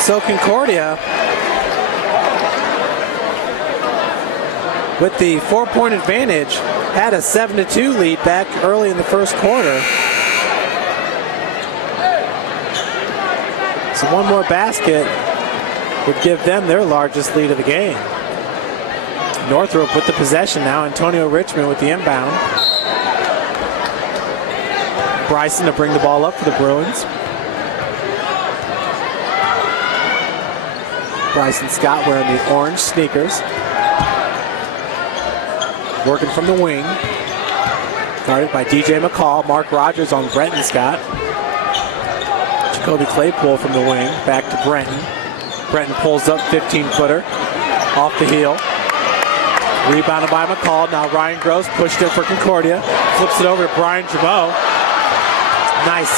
So Concordia, with the 4-point advantage, had a 7-2 lead back early in the first quarter. So one more basket would give them their largest lead of the game. Northrop with the possession now. Antonio Richmond with the inbound. Bryson to bring the ball up for the Bruins. Bryson Scott wearing the orange sneakers. Working from the wing. Guarded by DJ McCall. Mark Rogers on Brenton Scott. Jacoby Claypool from the wing. Back to Brenton. Brenton pulls up 15-footer. Off the heel. Rebounded by McCall. Now Ryan Gross pushed it for Concordia. Flips it over to Brian Jamo. Nice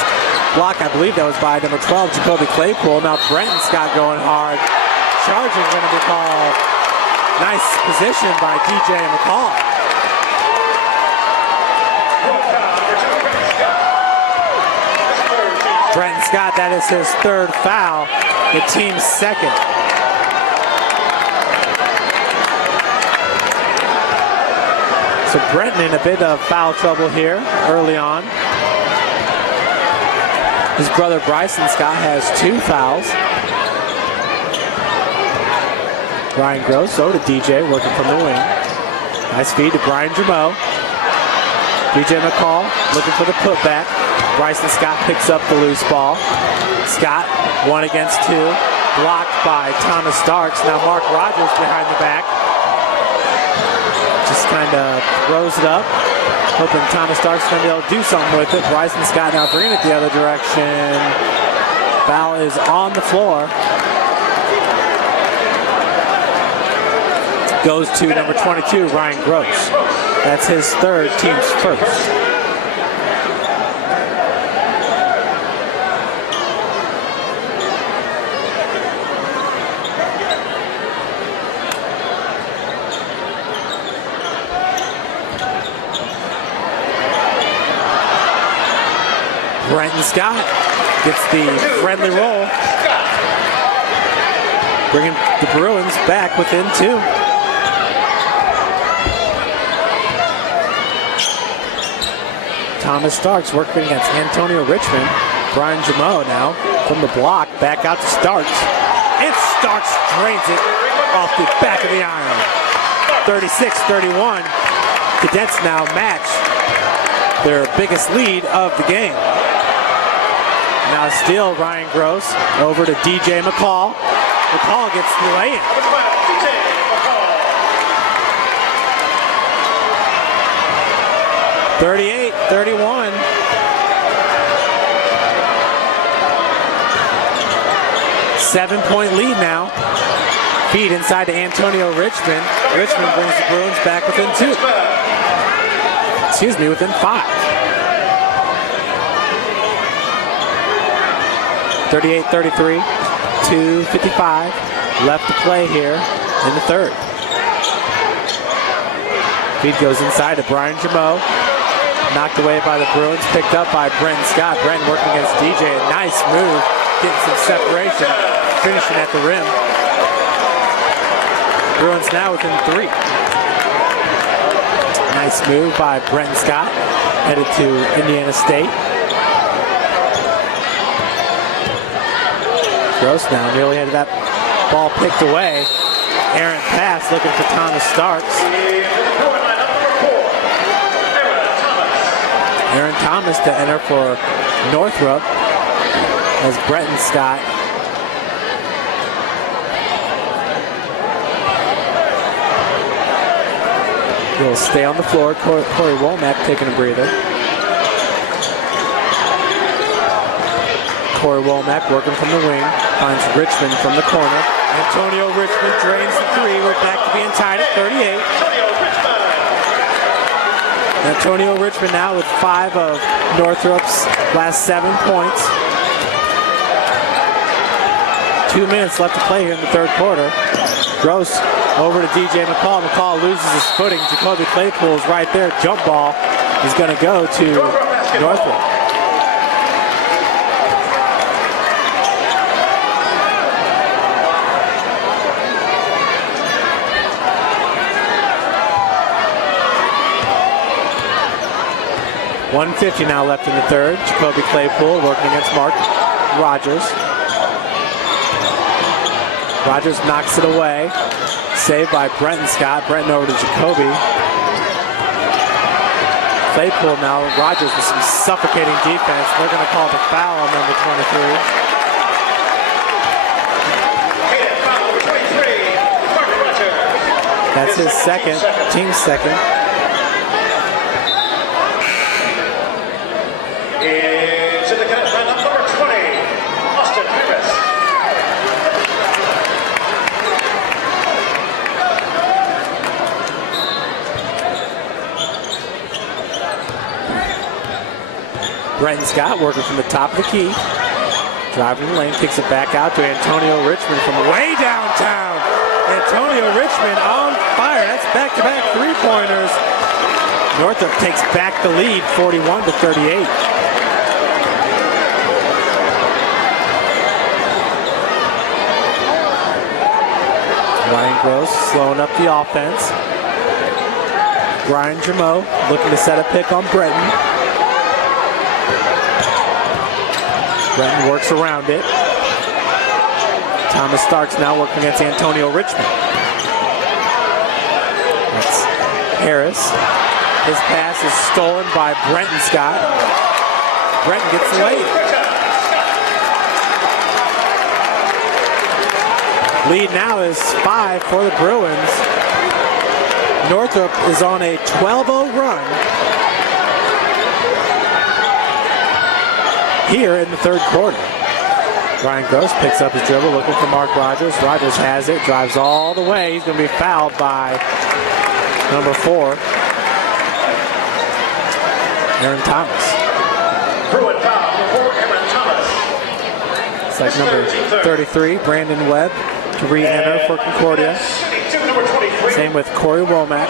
block. I believe that was by number 12, Jacoby Claypool. Now Brenton Scott going hard. Charging going to be called. Nice position by DJ McCall. Brenton Scott, that is his third foul, the team's second. So Brenton in a bit of foul trouble here early on. His brother Bryson Scott has 2 fouls. Ryan Gross, so to DJ, working from the wing. Nice feed to Brian Jamo. DJ McCall looking for the putback. Bryson Scott picks up the loose ball. Scott, 1 against 2. Blocked by Thomas Starks. Now Mark Rogers behind the back. Just kind of throws it up. Hoping Thomas Starks is going to be able to do something with it. Bryson Scott now bringing it the other direction. Foul is on the floor. Goes to number 22, Ryan Gross. That's his third, team's first. Brenton Scott gets the friendly roll. Bringing the Bruins back within 2. Thomas Starks working against Antonio Richmond. Brian Jamo now from the block, back out to Starks. And Starks drains it off the back of the iron. 36-31. Cadets now match their biggest lead of the game. Now still Ryan Gross over to DJ McCall. McCall gets the lay-in. 38-31. Seven-point lead now. Feed inside to Antonio Richmond. Richmond brings the Bruins back within 2. Excuse me, within 5. 38-33. 2:55 left to play here in the third. Feed goes inside to Brian Jamo. Knocked away by the Bruins, picked up by Brenton Scott. Brenton working against DJ. A nice move, getting some separation, finishing at the rim. Bruins now within 3. Nice move by Brenton Scott, headed to Indiana State. Gross now nearly had that ball picked away. Errant pass looking for Thomas Starks. Aaron Thomas to enter for Northrop as Brenton Scott will stay on the floor. Corey Womack taking a breather. Corey Womack working from the wing, finds Richmond from the corner. Antonio Richmond drains the 3. We're back to being tied at 38. Antonio Richmond now with 5 of Northrop's last 7 points. 2 minutes left to play here in the third quarter. Gross over to DJ McCall. McCall loses his footing. Jacoby Claypool is right there. Jump ball is going to go to Northrop. 1:50 now left in the third. Jacoby Claypool working against Mark Rogers. Rogers knocks it away. Saved by Brenton Scott. Brenton over to Jacoby. Claypool now. Rogers with some suffocating defense. They're going to call the foul on number 23. That's his second, team's second. It's in the cut by number 20, Austin Harris. Brenton Scott working from the top of the key. Driving the lane, kicks it back out to Antonio Richmond from way downtown. Antonio Richmond on fire. That's back-to-back three-pointers. Northrop takes back the lead, 41-38. Ryan Gross slowing up the offense. Brian Jameau looking to set a pick on Brenton. Brenton works around it. Thomas Starks now working against Antonio Richmond. That's Harris. His pass is stolen by Brenton Scott. Brenton gets late. Lead now is 5 for the Bruins. Northrop is on a 12-0 run here in the third quarter. Ryan Gross picks up his dribble, looking for Mark Rogers. Rogers has it, drives all the way. He's going to be fouled by number 4, Aaron Thomas. Bruin foul for Aaron Thomas. It's like number 33, Brandon Webb, to re-enter for Concordia. Same with Corey Womack.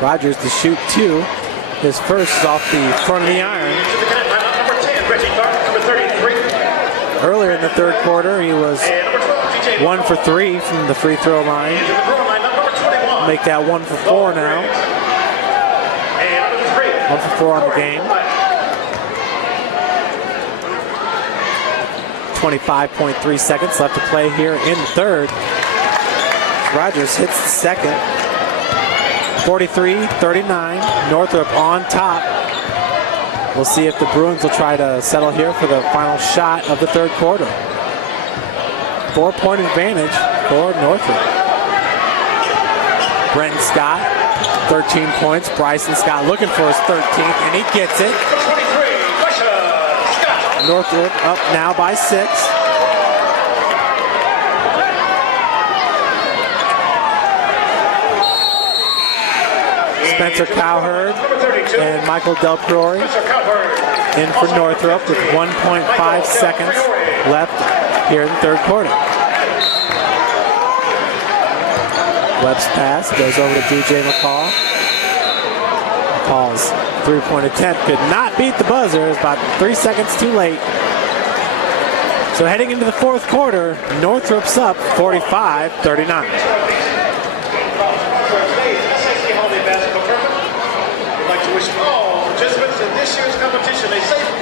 Rogers to shoot 2. His first is off the front of the iron. Earlier in the third quarter, he was 1 for 3 from the free throw line. Make that 1 for 4 now. 1 for 4 on the game. 25.3 seconds left to play here in the third. Rogers hits the second. 43-39, Northrop on top. We'll see if the Bruins will try to settle here for the final shot of the third quarter. 4-point advantage for Northrop. Brenton Scott, 13 points. Bryson Scott looking for his 13th, and he gets it. Northrop up now by 6. Spencer Cowherd and Michael Del Priore in for Northrop with 1.5 seconds left here in the third quarter. Webb's pass goes over to DJ McCall. McCall's three-point attempt could not beat the buzzer. It's about 3 seconds too late. So heading into the fourth quarter, Northrop's up 45-39. Wish all participants in this year's competition a safe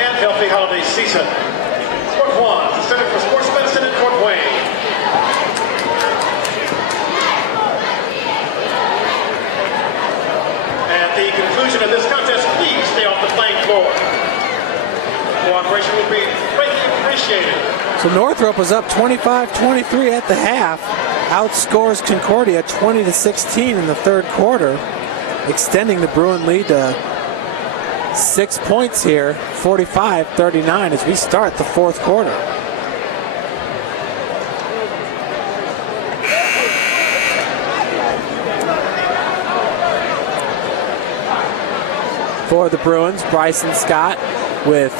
and healthy holiday season. Sport 1, the Center for Sports Medicine in Fort Wayne. At the conclusion of this contest, please stay off the playing floor. Cooperation will be greatly appreciated. So Northrop was up 25-23 at the half. Outscores Concordia 20-16 in the third quarter, extending the Bruin lead to 6 points here, 45-39 as we start the fourth quarter. For the Bruins, Bryson Scott with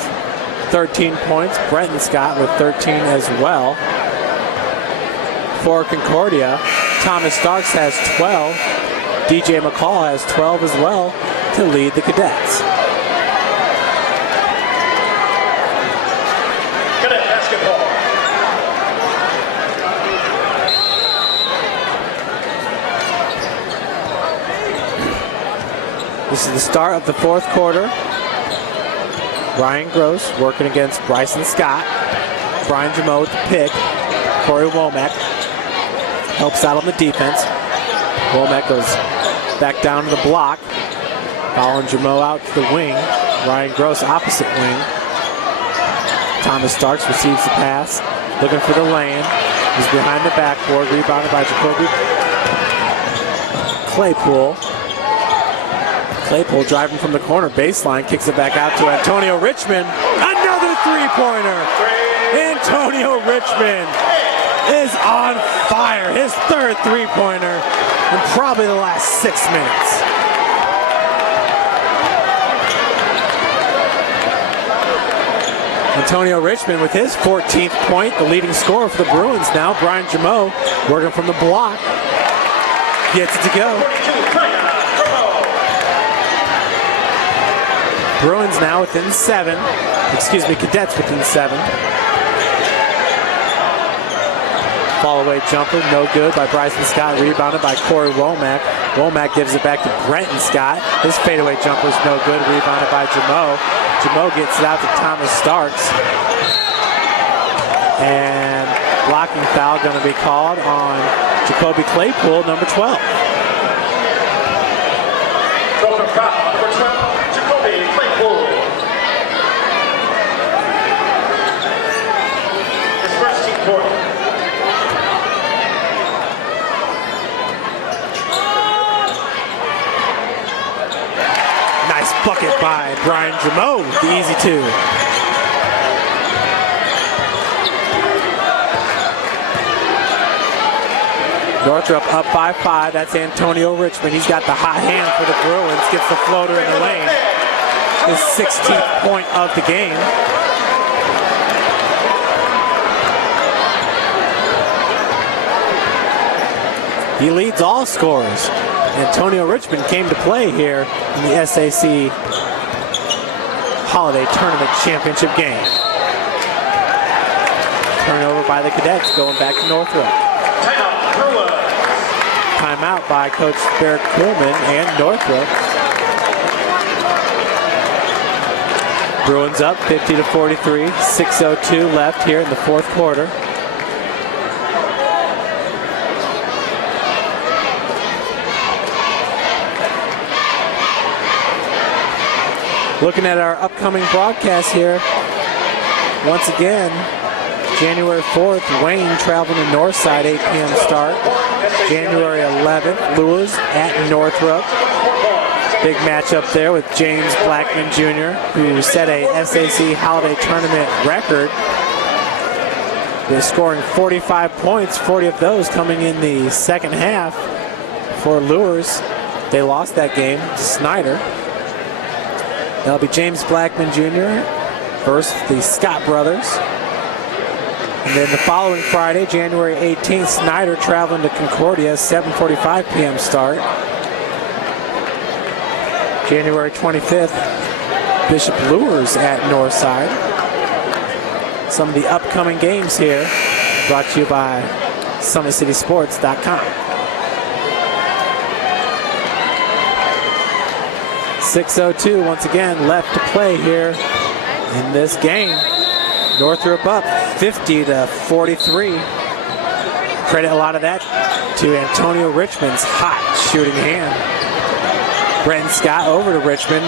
13 points, Brenton Scott with 13 as well. For Concordia, Thomas Starks has 12. DJ McCall has 12 as well to lead the Cadets. Cadet basketball. This is the start of the fourth quarter. Ryan Gross working against Bryson Scott. Brian Jamo with the pick. Corey Womack helps out on the defense. Womack goes back down to the block. Following Jamo out to the wing. Ryan Gross opposite wing. Thomas Starks receives the pass. Looking for the lane. He's behind the backboard. Rebounded by Jacoby Claypool. Claypool driving from the corner baseline. Kicks it back out to Antonio Richmond. Another three-pointer. Antonio Richmond is on fire. His third three-pointer in probably the last 6 minutes. Antonio Richmond with his 14th point, the leading scorer for the Bruins now. Brian Jamo working from the block. Gets it to go. Bruins now within 7. Cadets within 7. Fall-away jumper, no good by Bryson Scott, rebounded by Corey Womack. Womack gives it back to Brenton Scott. His fadeaway jumper is no good, rebounded by Jamo. Jamo gets it out to Thomas Starks. And blocking foul going to be called on Jacoby Claypool, number 12. Number 12, Jacoby Claypool. His first team point. Nice bucket by Brian Jamo, the easy 2. Northrop up by 5. That's Antonio Richmond. He's got the hot hand for the Bruins. Gets the floater in the lane. His 16th point of the game. He leads all scorers. Antonio Richmond came to play here in the SAC Holiday Tournament Championship game. Turnover by the Cadets, going back to Northrop. Timeout by Coach Barrett Coolman and Northrop. Bruins up 50-43, 6:02 left here in the fourth quarter. Looking at our upcoming broadcast here, once again, January 4th, Wayne traveling to Northside, 8 p.m. start. January 11th, Lewis at Northrop. Big matchup there with James Blackman Jr., who set a SAC Holiday Tournament record. They're scoring 45 points, 40 of those coming in the second half for Lures. They lost that game to Snyder. That'll be James Blackman Jr. versus the Scott brothers. And then the following Friday, January 18th, Snyder traveling to Concordia, 7:45 p.m. start. January 25th, Bishop Lures at Northside. Some of the upcoming games here brought to you by SummitCitySports.com. 6:02 once again left to play here in this game. Northrop up 50-43. Credit a lot of that to Antonio Richmond's hot shooting hand. Brenton Scott over to Richmond.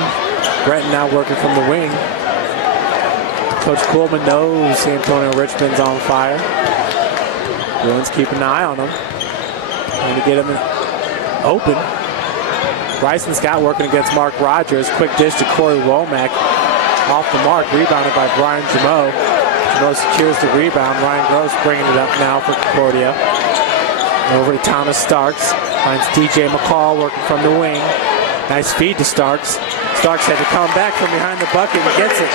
Brenton now working from the wing. Coach Coolman knows Antonio Richmond's on fire. Bruins keep an eye on him. Trying to get him open. Bryson Scott working against Mark Rogers. Quick dish to Corey Womack. Off the mark, rebounded by Brian Jamo. Jamo secures the rebound. Ryan Gross bringing it up now for Concordia. Over to Thomas Starks. Finds DJ McCall working from the wing. Nice feed to Starks. Starks had to come back from behind the bucket and gets it.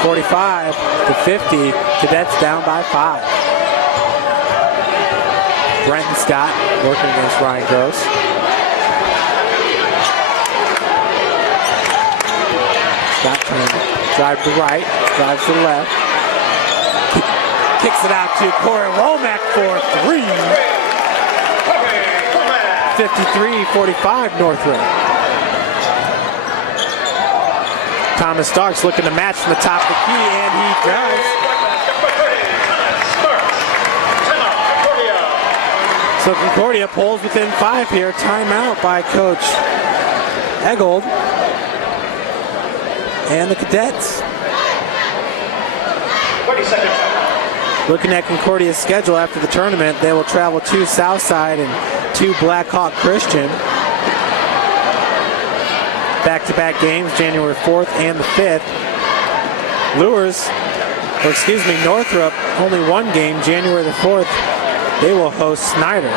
45-50. Cadets down by 5. Brenton Scott working against Ryan Gross. Scott trying to drive to the right, drives to the left. Kicks it out to Corey Womack for 3. 53-45 Northrop. Thomas Starks looking to match from the top of the key, and he does. So Concordia pulls within 5 here. Timeout by Coach Eggold and the Cadets. 30 seconds. Looking at Concordia's schedule after the tournament, they will travel to Southside and to Blackhawk Christian. Back-to-back games, January 4th and the 5th. Northrop, only one game, January the 4th. They will host Snyder.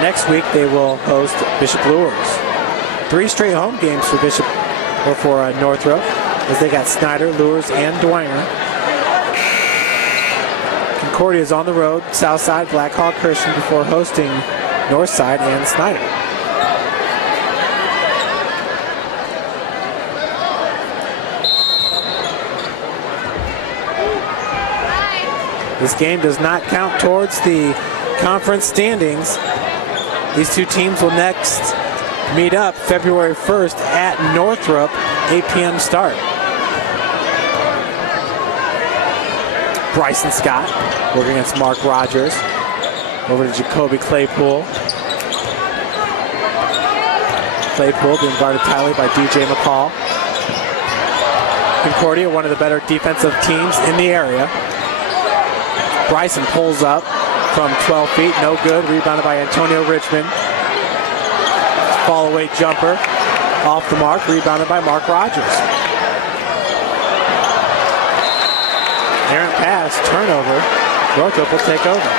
Next week, they will host Bishop Lures. 3 straight home games for Northrop, as they got Snyder, Lures, and Dwanger. Concordia is on the road, Southside, Blackhawk Christian, before hosting Northside and Snyder. This game does not count towards the conference standings. These two teams will next meet up February 1st at Northrop, 8 p.m. start. Bryson Scott working against Mark Rogers. Over to Jacoby Claypool. Claypool being guarded tightly by DJ McCall. Concordia, one of the better defensive teams in the area. Bryson pulls up from 12 feet, no good. Rebounded by Antonio Richmond. Fall away jumper off the mark, rebounded by Mark Rogers. Errant pass, turnover. Northrop will take over.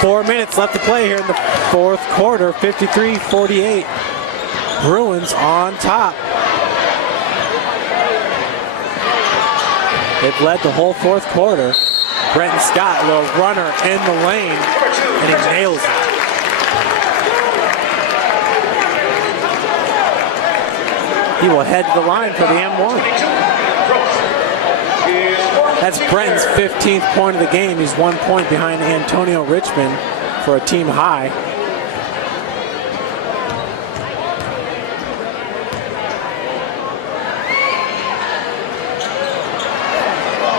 Four minutes left to play here in the fourth quarter, 53-48. Bruins on top. They've led the whole fourth quarter. Brenton Scott, a little runner in the lane, and he nails it. He will head to the line for the M1. That's Brenton's 15th point of the game. He's 1 point behind Antonio Richmond for a team high.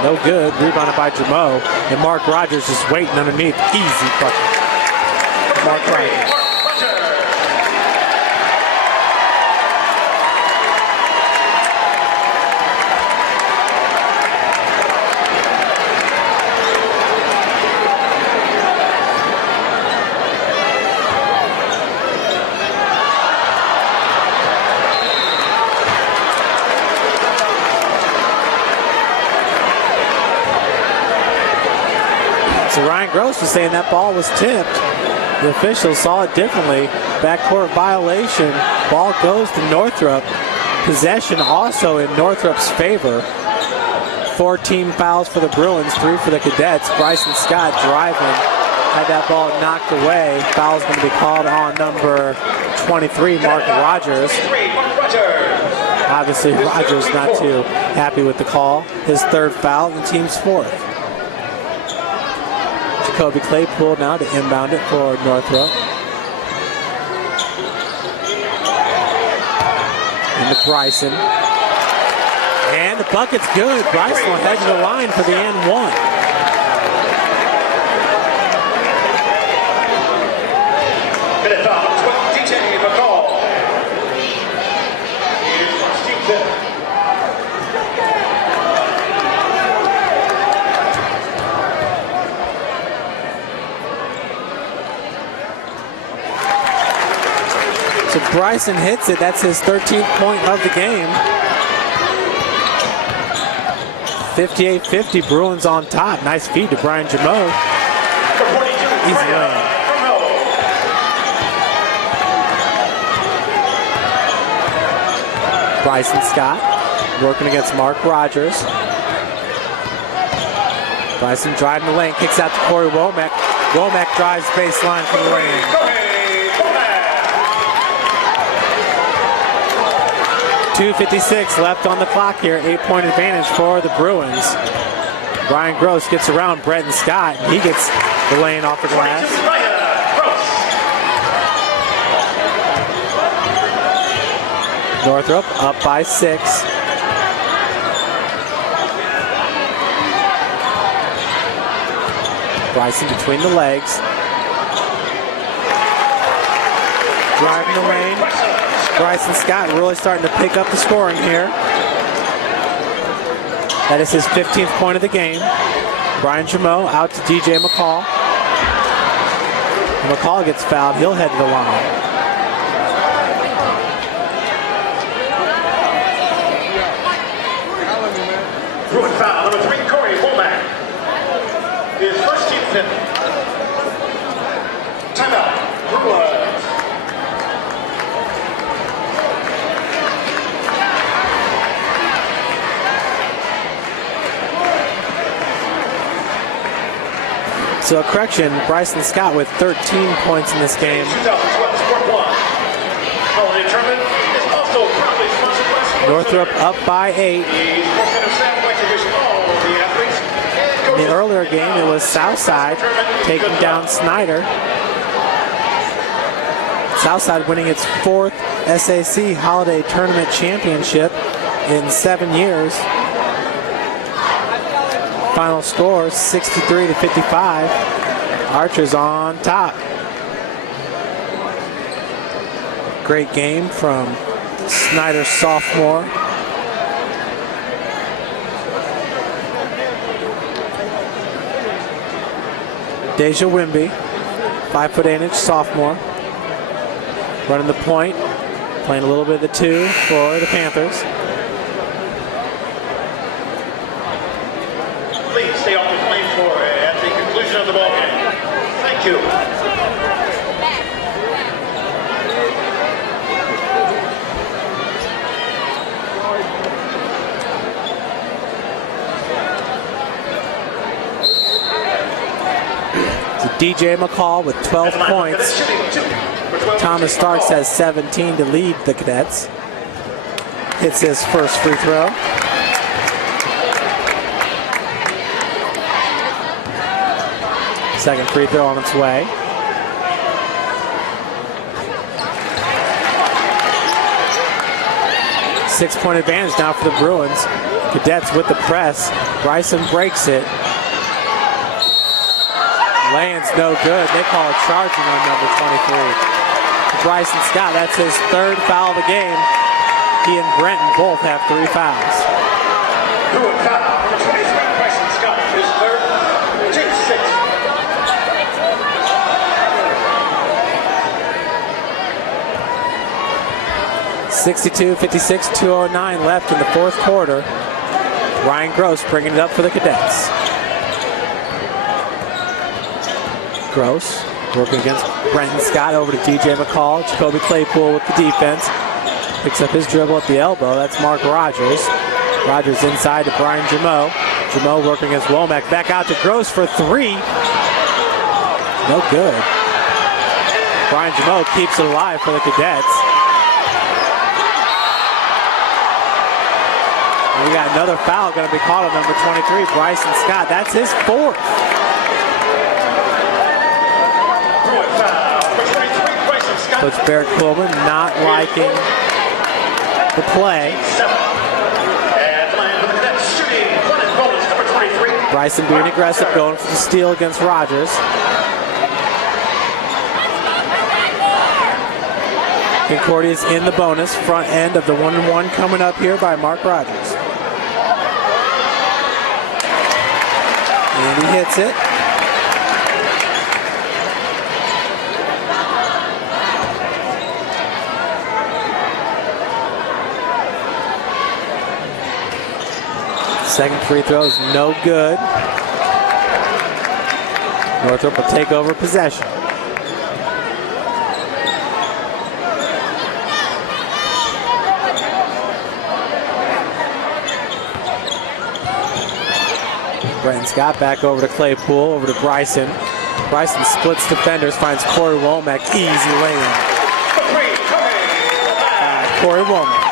No good. Rebounded by Jamo. And Mark Rogers just waiting underneath. Easy bucket. Mark Rogers. '" Ryan Gross was saying that ball was tipped. The officials saw it differently. Backcourt violation. Ball goes to Northrop. Possession also in Northrop's favor. 4 team fouls for the Bruins, 3 for the Cadets. Bryson Scott driving. Had that ball knocked away. Foul's going to be called on number 23, Mark Rogers. Obviously, Rogers not too happy with the call. His 3rd foul and the team's 4th. Jacoby Claypool now to inbound it for Northrop. Into Bryson. And the bucket's good. Bryson will head to the line for the N1. DJ McCall. So Bryson hits it. That's his 13th point of the game. 58-50, Bruins on top. Nice feed to Brian Jamo. Easy run. Bryson Scott working against Mark Rogers. Bryson driving the lane, kicks out to Corey Womack. Womack drives baseline from the lane. 2:56 left on the clock here. 8-point advantage for the Bruins. Brian Gross gets around Brenton Scott. He gets the lane off the glass. Northrop up by 6. Bryson between the legs. Driving the lane. Bryson Scott really starting to pick up the scoring here. That is his 15th point of the game. Brian Jameau out to DJ McCall. When McCall gets fouled, he'll head to the line. Bruin foul, number 3, Corey Womack. His first team fifth. Timeout, Bruins. So a correction, Bryson Scott with 13 points in this game. 2012 Sport 1. Holiday tournament is also proudly sponsored by Sports Northrop up by 8. The Sports Center staff would like to wish all of the athletes and coaches. In the earlier game, it was Southside taking down Snyder. Southside winning its 4th SAC Holiday Tournament Championship in 7 years. Final score 63-55. Archers on top. Great game from Snyder sophomore. Deja Wimby, 5'8" sophomore. Running the point, playing a little bit of the 2 for the Panthers. Please stay off the playing floor at the conclusion of the ball game. Thank you. So DJ McCall with 12 points. Thomas Starks has 17 to lead the Cadets. Hits his first free throw. Second free throw on its way. Six-point advantage now for the Bruins. Cadets with the press. Bryson breaks it. Lands no good. They call it charging on number 23. Bryson Scott, that's his 3rd foul of the game. He and Brenton both have 3 fouls. Bruin foul, number 23, Bryson Scott, his 3rd, team 6th. (62-56), 2:09 left in the 4th quarter. Ryan Gross bringing it up for the Cadets. Gross working against Brenton Scott over to DJ McCall. Jacoby Claypool with the defense. Picks up his dribble at the elbow. That's Mark Rogers. Rogers inside to Brian Jameau. Jameau working against Womack. Back out to Gross for 3. No good. Brian Jameau keeps it alive for the Cadets. And we got another foul going to be called on number 23, Bryson Scott. That's his 4th. Coach Barrett Coleman not liking the play. Bryson being aggressive, going for the steal against Rogers. Concordia's in the bonus, front end of the 1-1 coming up here by Mark Rogers. And he hits it. Second free throw is no good. Northrop will take over possession. Brenton Scott back over to Claypool, over to Bryson. Bryson splits defenders, finds Corey Womack, easy lay-in. Corey Womack.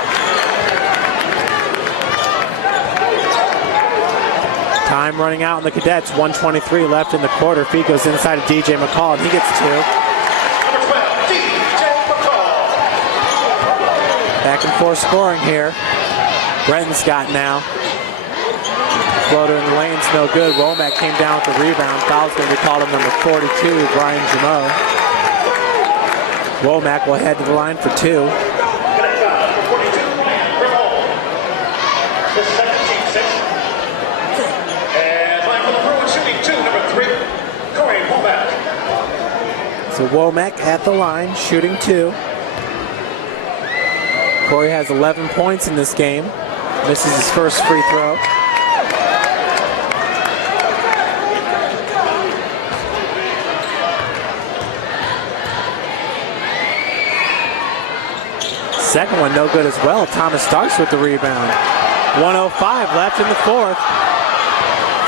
Time running out on the Cadets. 1:23 left in the quarter. Feed goes inside of DJ McCall, and he gets 2. Number 12, DJ McCall. Back and forth scoring here. Brenton Scott now. Floater in the lane's no good. Womack came down with the rebound. Foul's going to be called on number 42, Brian Jameau. Womack will head to the line for 2. Number 42, Ramon. The second team 6. And line for the Bruins shooting 2, number 3, Corey Womack. So Womack at the line, shooting 2. Corey has 11 points in this game. Misses his first free throw. Second one no good as well. Thomas Starks with the rebound. 1:05 left in the fourth.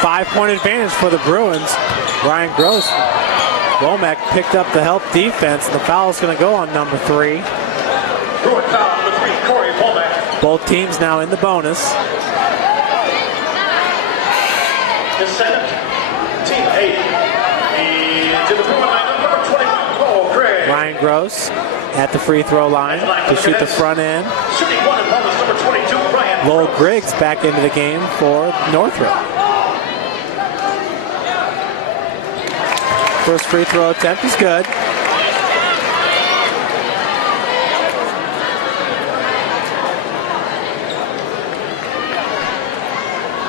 5-point advantage for the Bruins. Ryan Gross. Womack picked up the help defense. The foul is going to go on number 3. Bruin foul number 3, Corey Womack. Both teams now in the bonus. The second, team 8. To the Bruin lineup, number 21, Paul Craig. Ryan Gross at the free throw line to shoot the front end. Shooting 1 in bonus, number 22, Brian Lowell Brooks. Griggs back into the game for Northrop. First free throw attempt is good.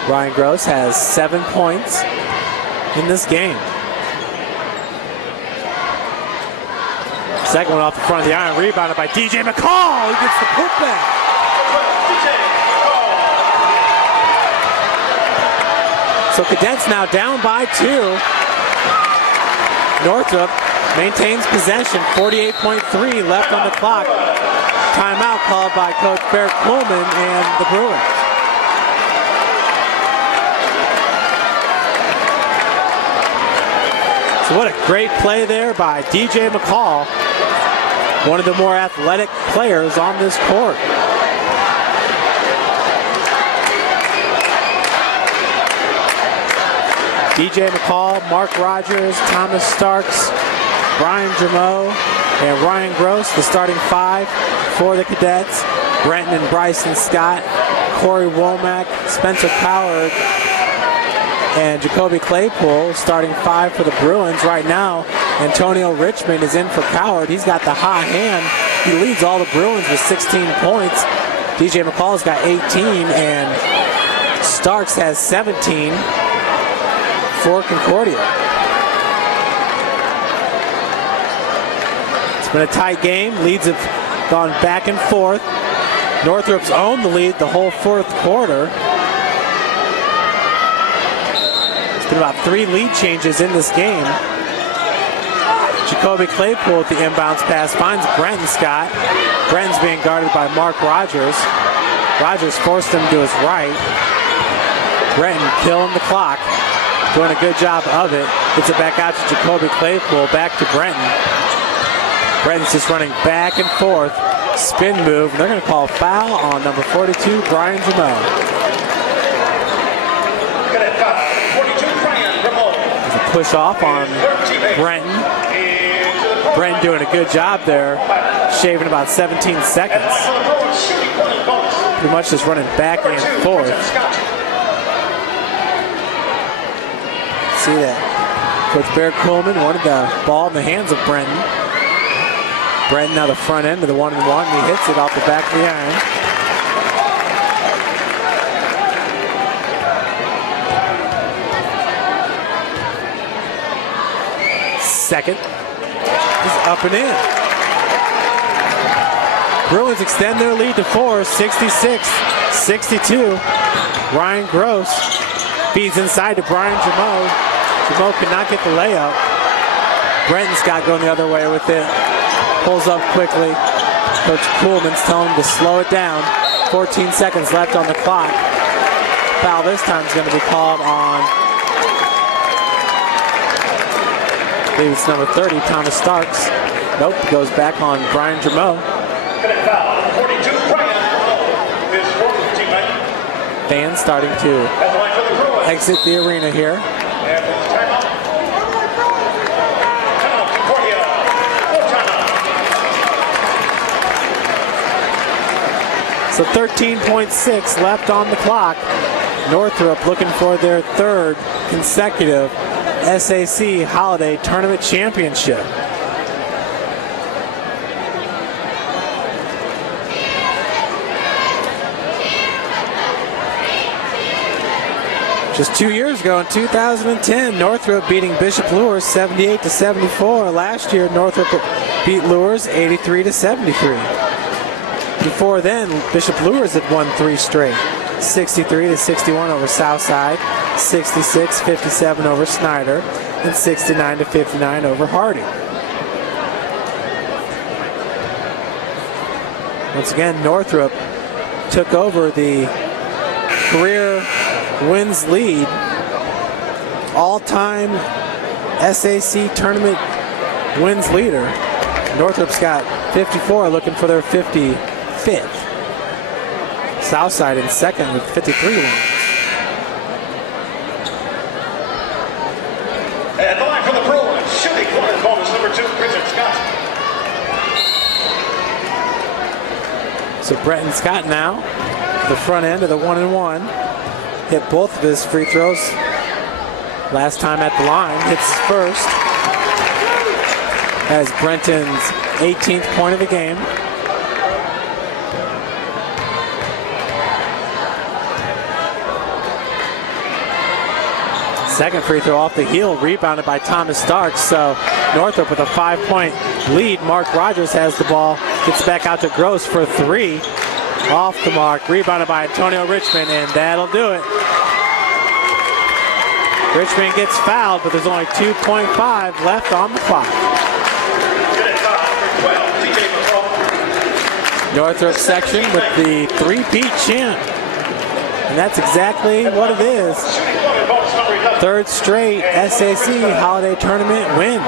Ryan Gross has 7 points in this game. Second one off the front of the iron, rebounded by DJ McCall. He gets the putback. So Cadets now down by 2. Northrop maintains possession, 48.3 left on the clock. Timeout called by Coach Barrett Coleman and the Bruins. So what a great play there by DJ McCall, one of the more athletic players on this court. DJ McCall, Mark Rogers, Thomas Starks, Brian Jameau, and Ryan Gross, the starting 5 for the Cadets. Brenton and Bryson Scott, Corey Womack, Spencer Coward, and Jacoby Claypool, starting 5 for the Bruins. Right now, Antonio Richmond is in for Coward. He's got the hot hand. He leads all the Bruins with 16 points. DJ McCall's got 18, and Starks has 17 for Concordia. It's been a tight game. Leads have gone back and forth. Northrop's owned the lead the whole fourth quarter. It's been about 3 lead changes in this game. Jacoby Claypool with the inbounds pass finds Brenton Scott. Brenton's being guarded by Mark Rogers. Rogers forced him to his right. Brenton killing the clock. Doing a good job of it. Gets it back out to Jacoby Claypool. Back to Brenton. Brenton's just running back and forth. Spin move. And they're going to call a foul on number 42, Brian Jameau. There's a push off on Brenton. Brenton doing a good job there. Shaving about 17 seconds. Pretty much just running back and forth. See that. Coach Barrett Coleman wanted the ball in the hands of Brenton. Brenton now the front end of the 1-and-1. He hits it off the back of the iron. Second is up and in. Bruins extend their lead to 4, 66-62. Ryan Gross feeds inside to Brian Jameau. Jameau could not get the layup. Brenton Scott going the other way with it. Pulls up quickly. Coach Coolman's telling him to slow it down. 14 seconds left on the clock. Foul this time is going to be called on, I believe it's number 30, Thomas Starks. Nope, goes back on Brian Jameau. Fans starting to exit the arena here. And for the timeout. Timeout, Concordia. Full timeout. So 13.6 left on the clock. Northrop looking for their third consecutive SAC Holiday Tournament Championship. Just 2 years ago in 2010, Northrop beating Bishop Lures 78-74. Last year, Northrop beat Lures 83-73. Before then, Bishop Lures had won 3 straight. 63-61 over Southside, 66-57 over Snyder, and 69-59 over Harding. Once again, Northrop took over the career wins lead, all-time SAC tournament wins leader. Northrop's got 54, looking for their 55th. Southside in second with 53 wins. And the line for the Bruins, shooting corner bonus number 2, Brenton Scott. So Brenton Scott now, the front end of the 1-and-1, hit both of his free throws last time at the line. Hits his first. Has Brenton's 18th point of the game. Second free throw off the heel, rebounded by Thomas Starks. So Northrop with a 5-point lead. Mark Rogers has the ball, gets back out to Gross for 3. Off the mark, rebounded by Antonio Richmond, and that'll do it. Richmond gets fouled, but there's only 2.5 left on the clock. Northrop section with the three-peat chant. And that's exactly what it is. Third straight SAC Holiday Tournament win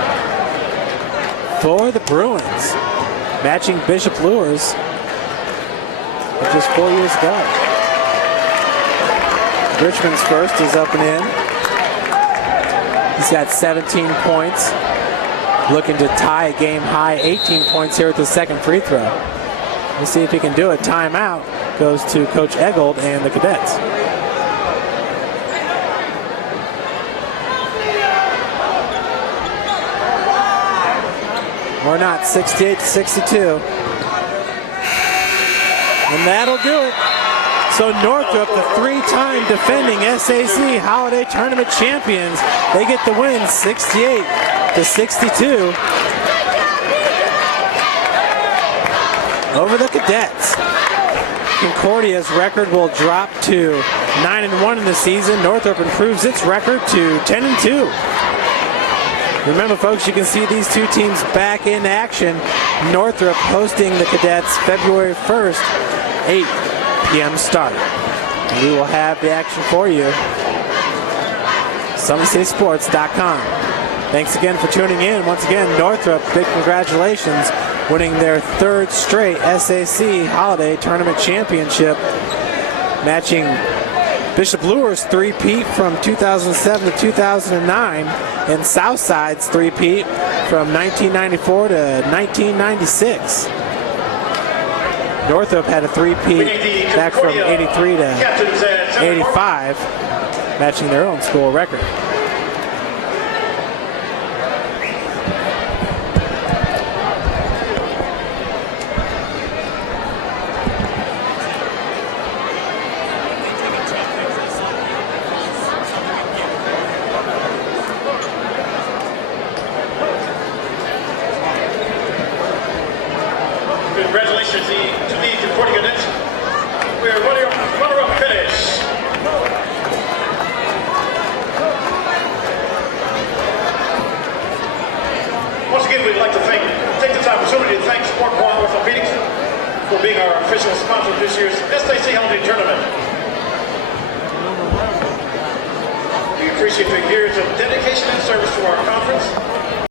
for the Bruins, matching Bishop Lures just 4 years ago. Richmond's first is up and in. He's got 17 points, looking to tie a game high 18 points here with the second free throw. We'll see if he can do it. Timeout goes to Coach Eggold and the Cadets. Or not, 68-62. And that'll do it. So Northrop, the 3-time defending SAC Holiday Tournament champions, they get the win 68-62 over the Cadets. Concordia's record will drop to 9-1 in the season. Northrop improves its record to 10-2. Remember, folks, you can see these two teams back in action. Northrop hosting the Cadets February 1st, 8 p.m. start. And we will have the action for you. SummitCitySports.com. Thanks again for tuning in. Once again, Northrop, big congratulations, winning their third straight SAC Holiday Tournament Championship, matching Bishop Lures' three-peat from 2007 to 2009, and Southside's three-peat from 1994 to 1996. Northrop had a three-peat back from 83 to 85, matching their own school record. Congratulations to the Concordia Cadets. We're runner-up finish. Once again, we'd like to take this opportunity to thank Sport One Orthopedics for being our official sponsor of this year's SAC Holiday Tournament. We appreciate the years of dedication and service to our conference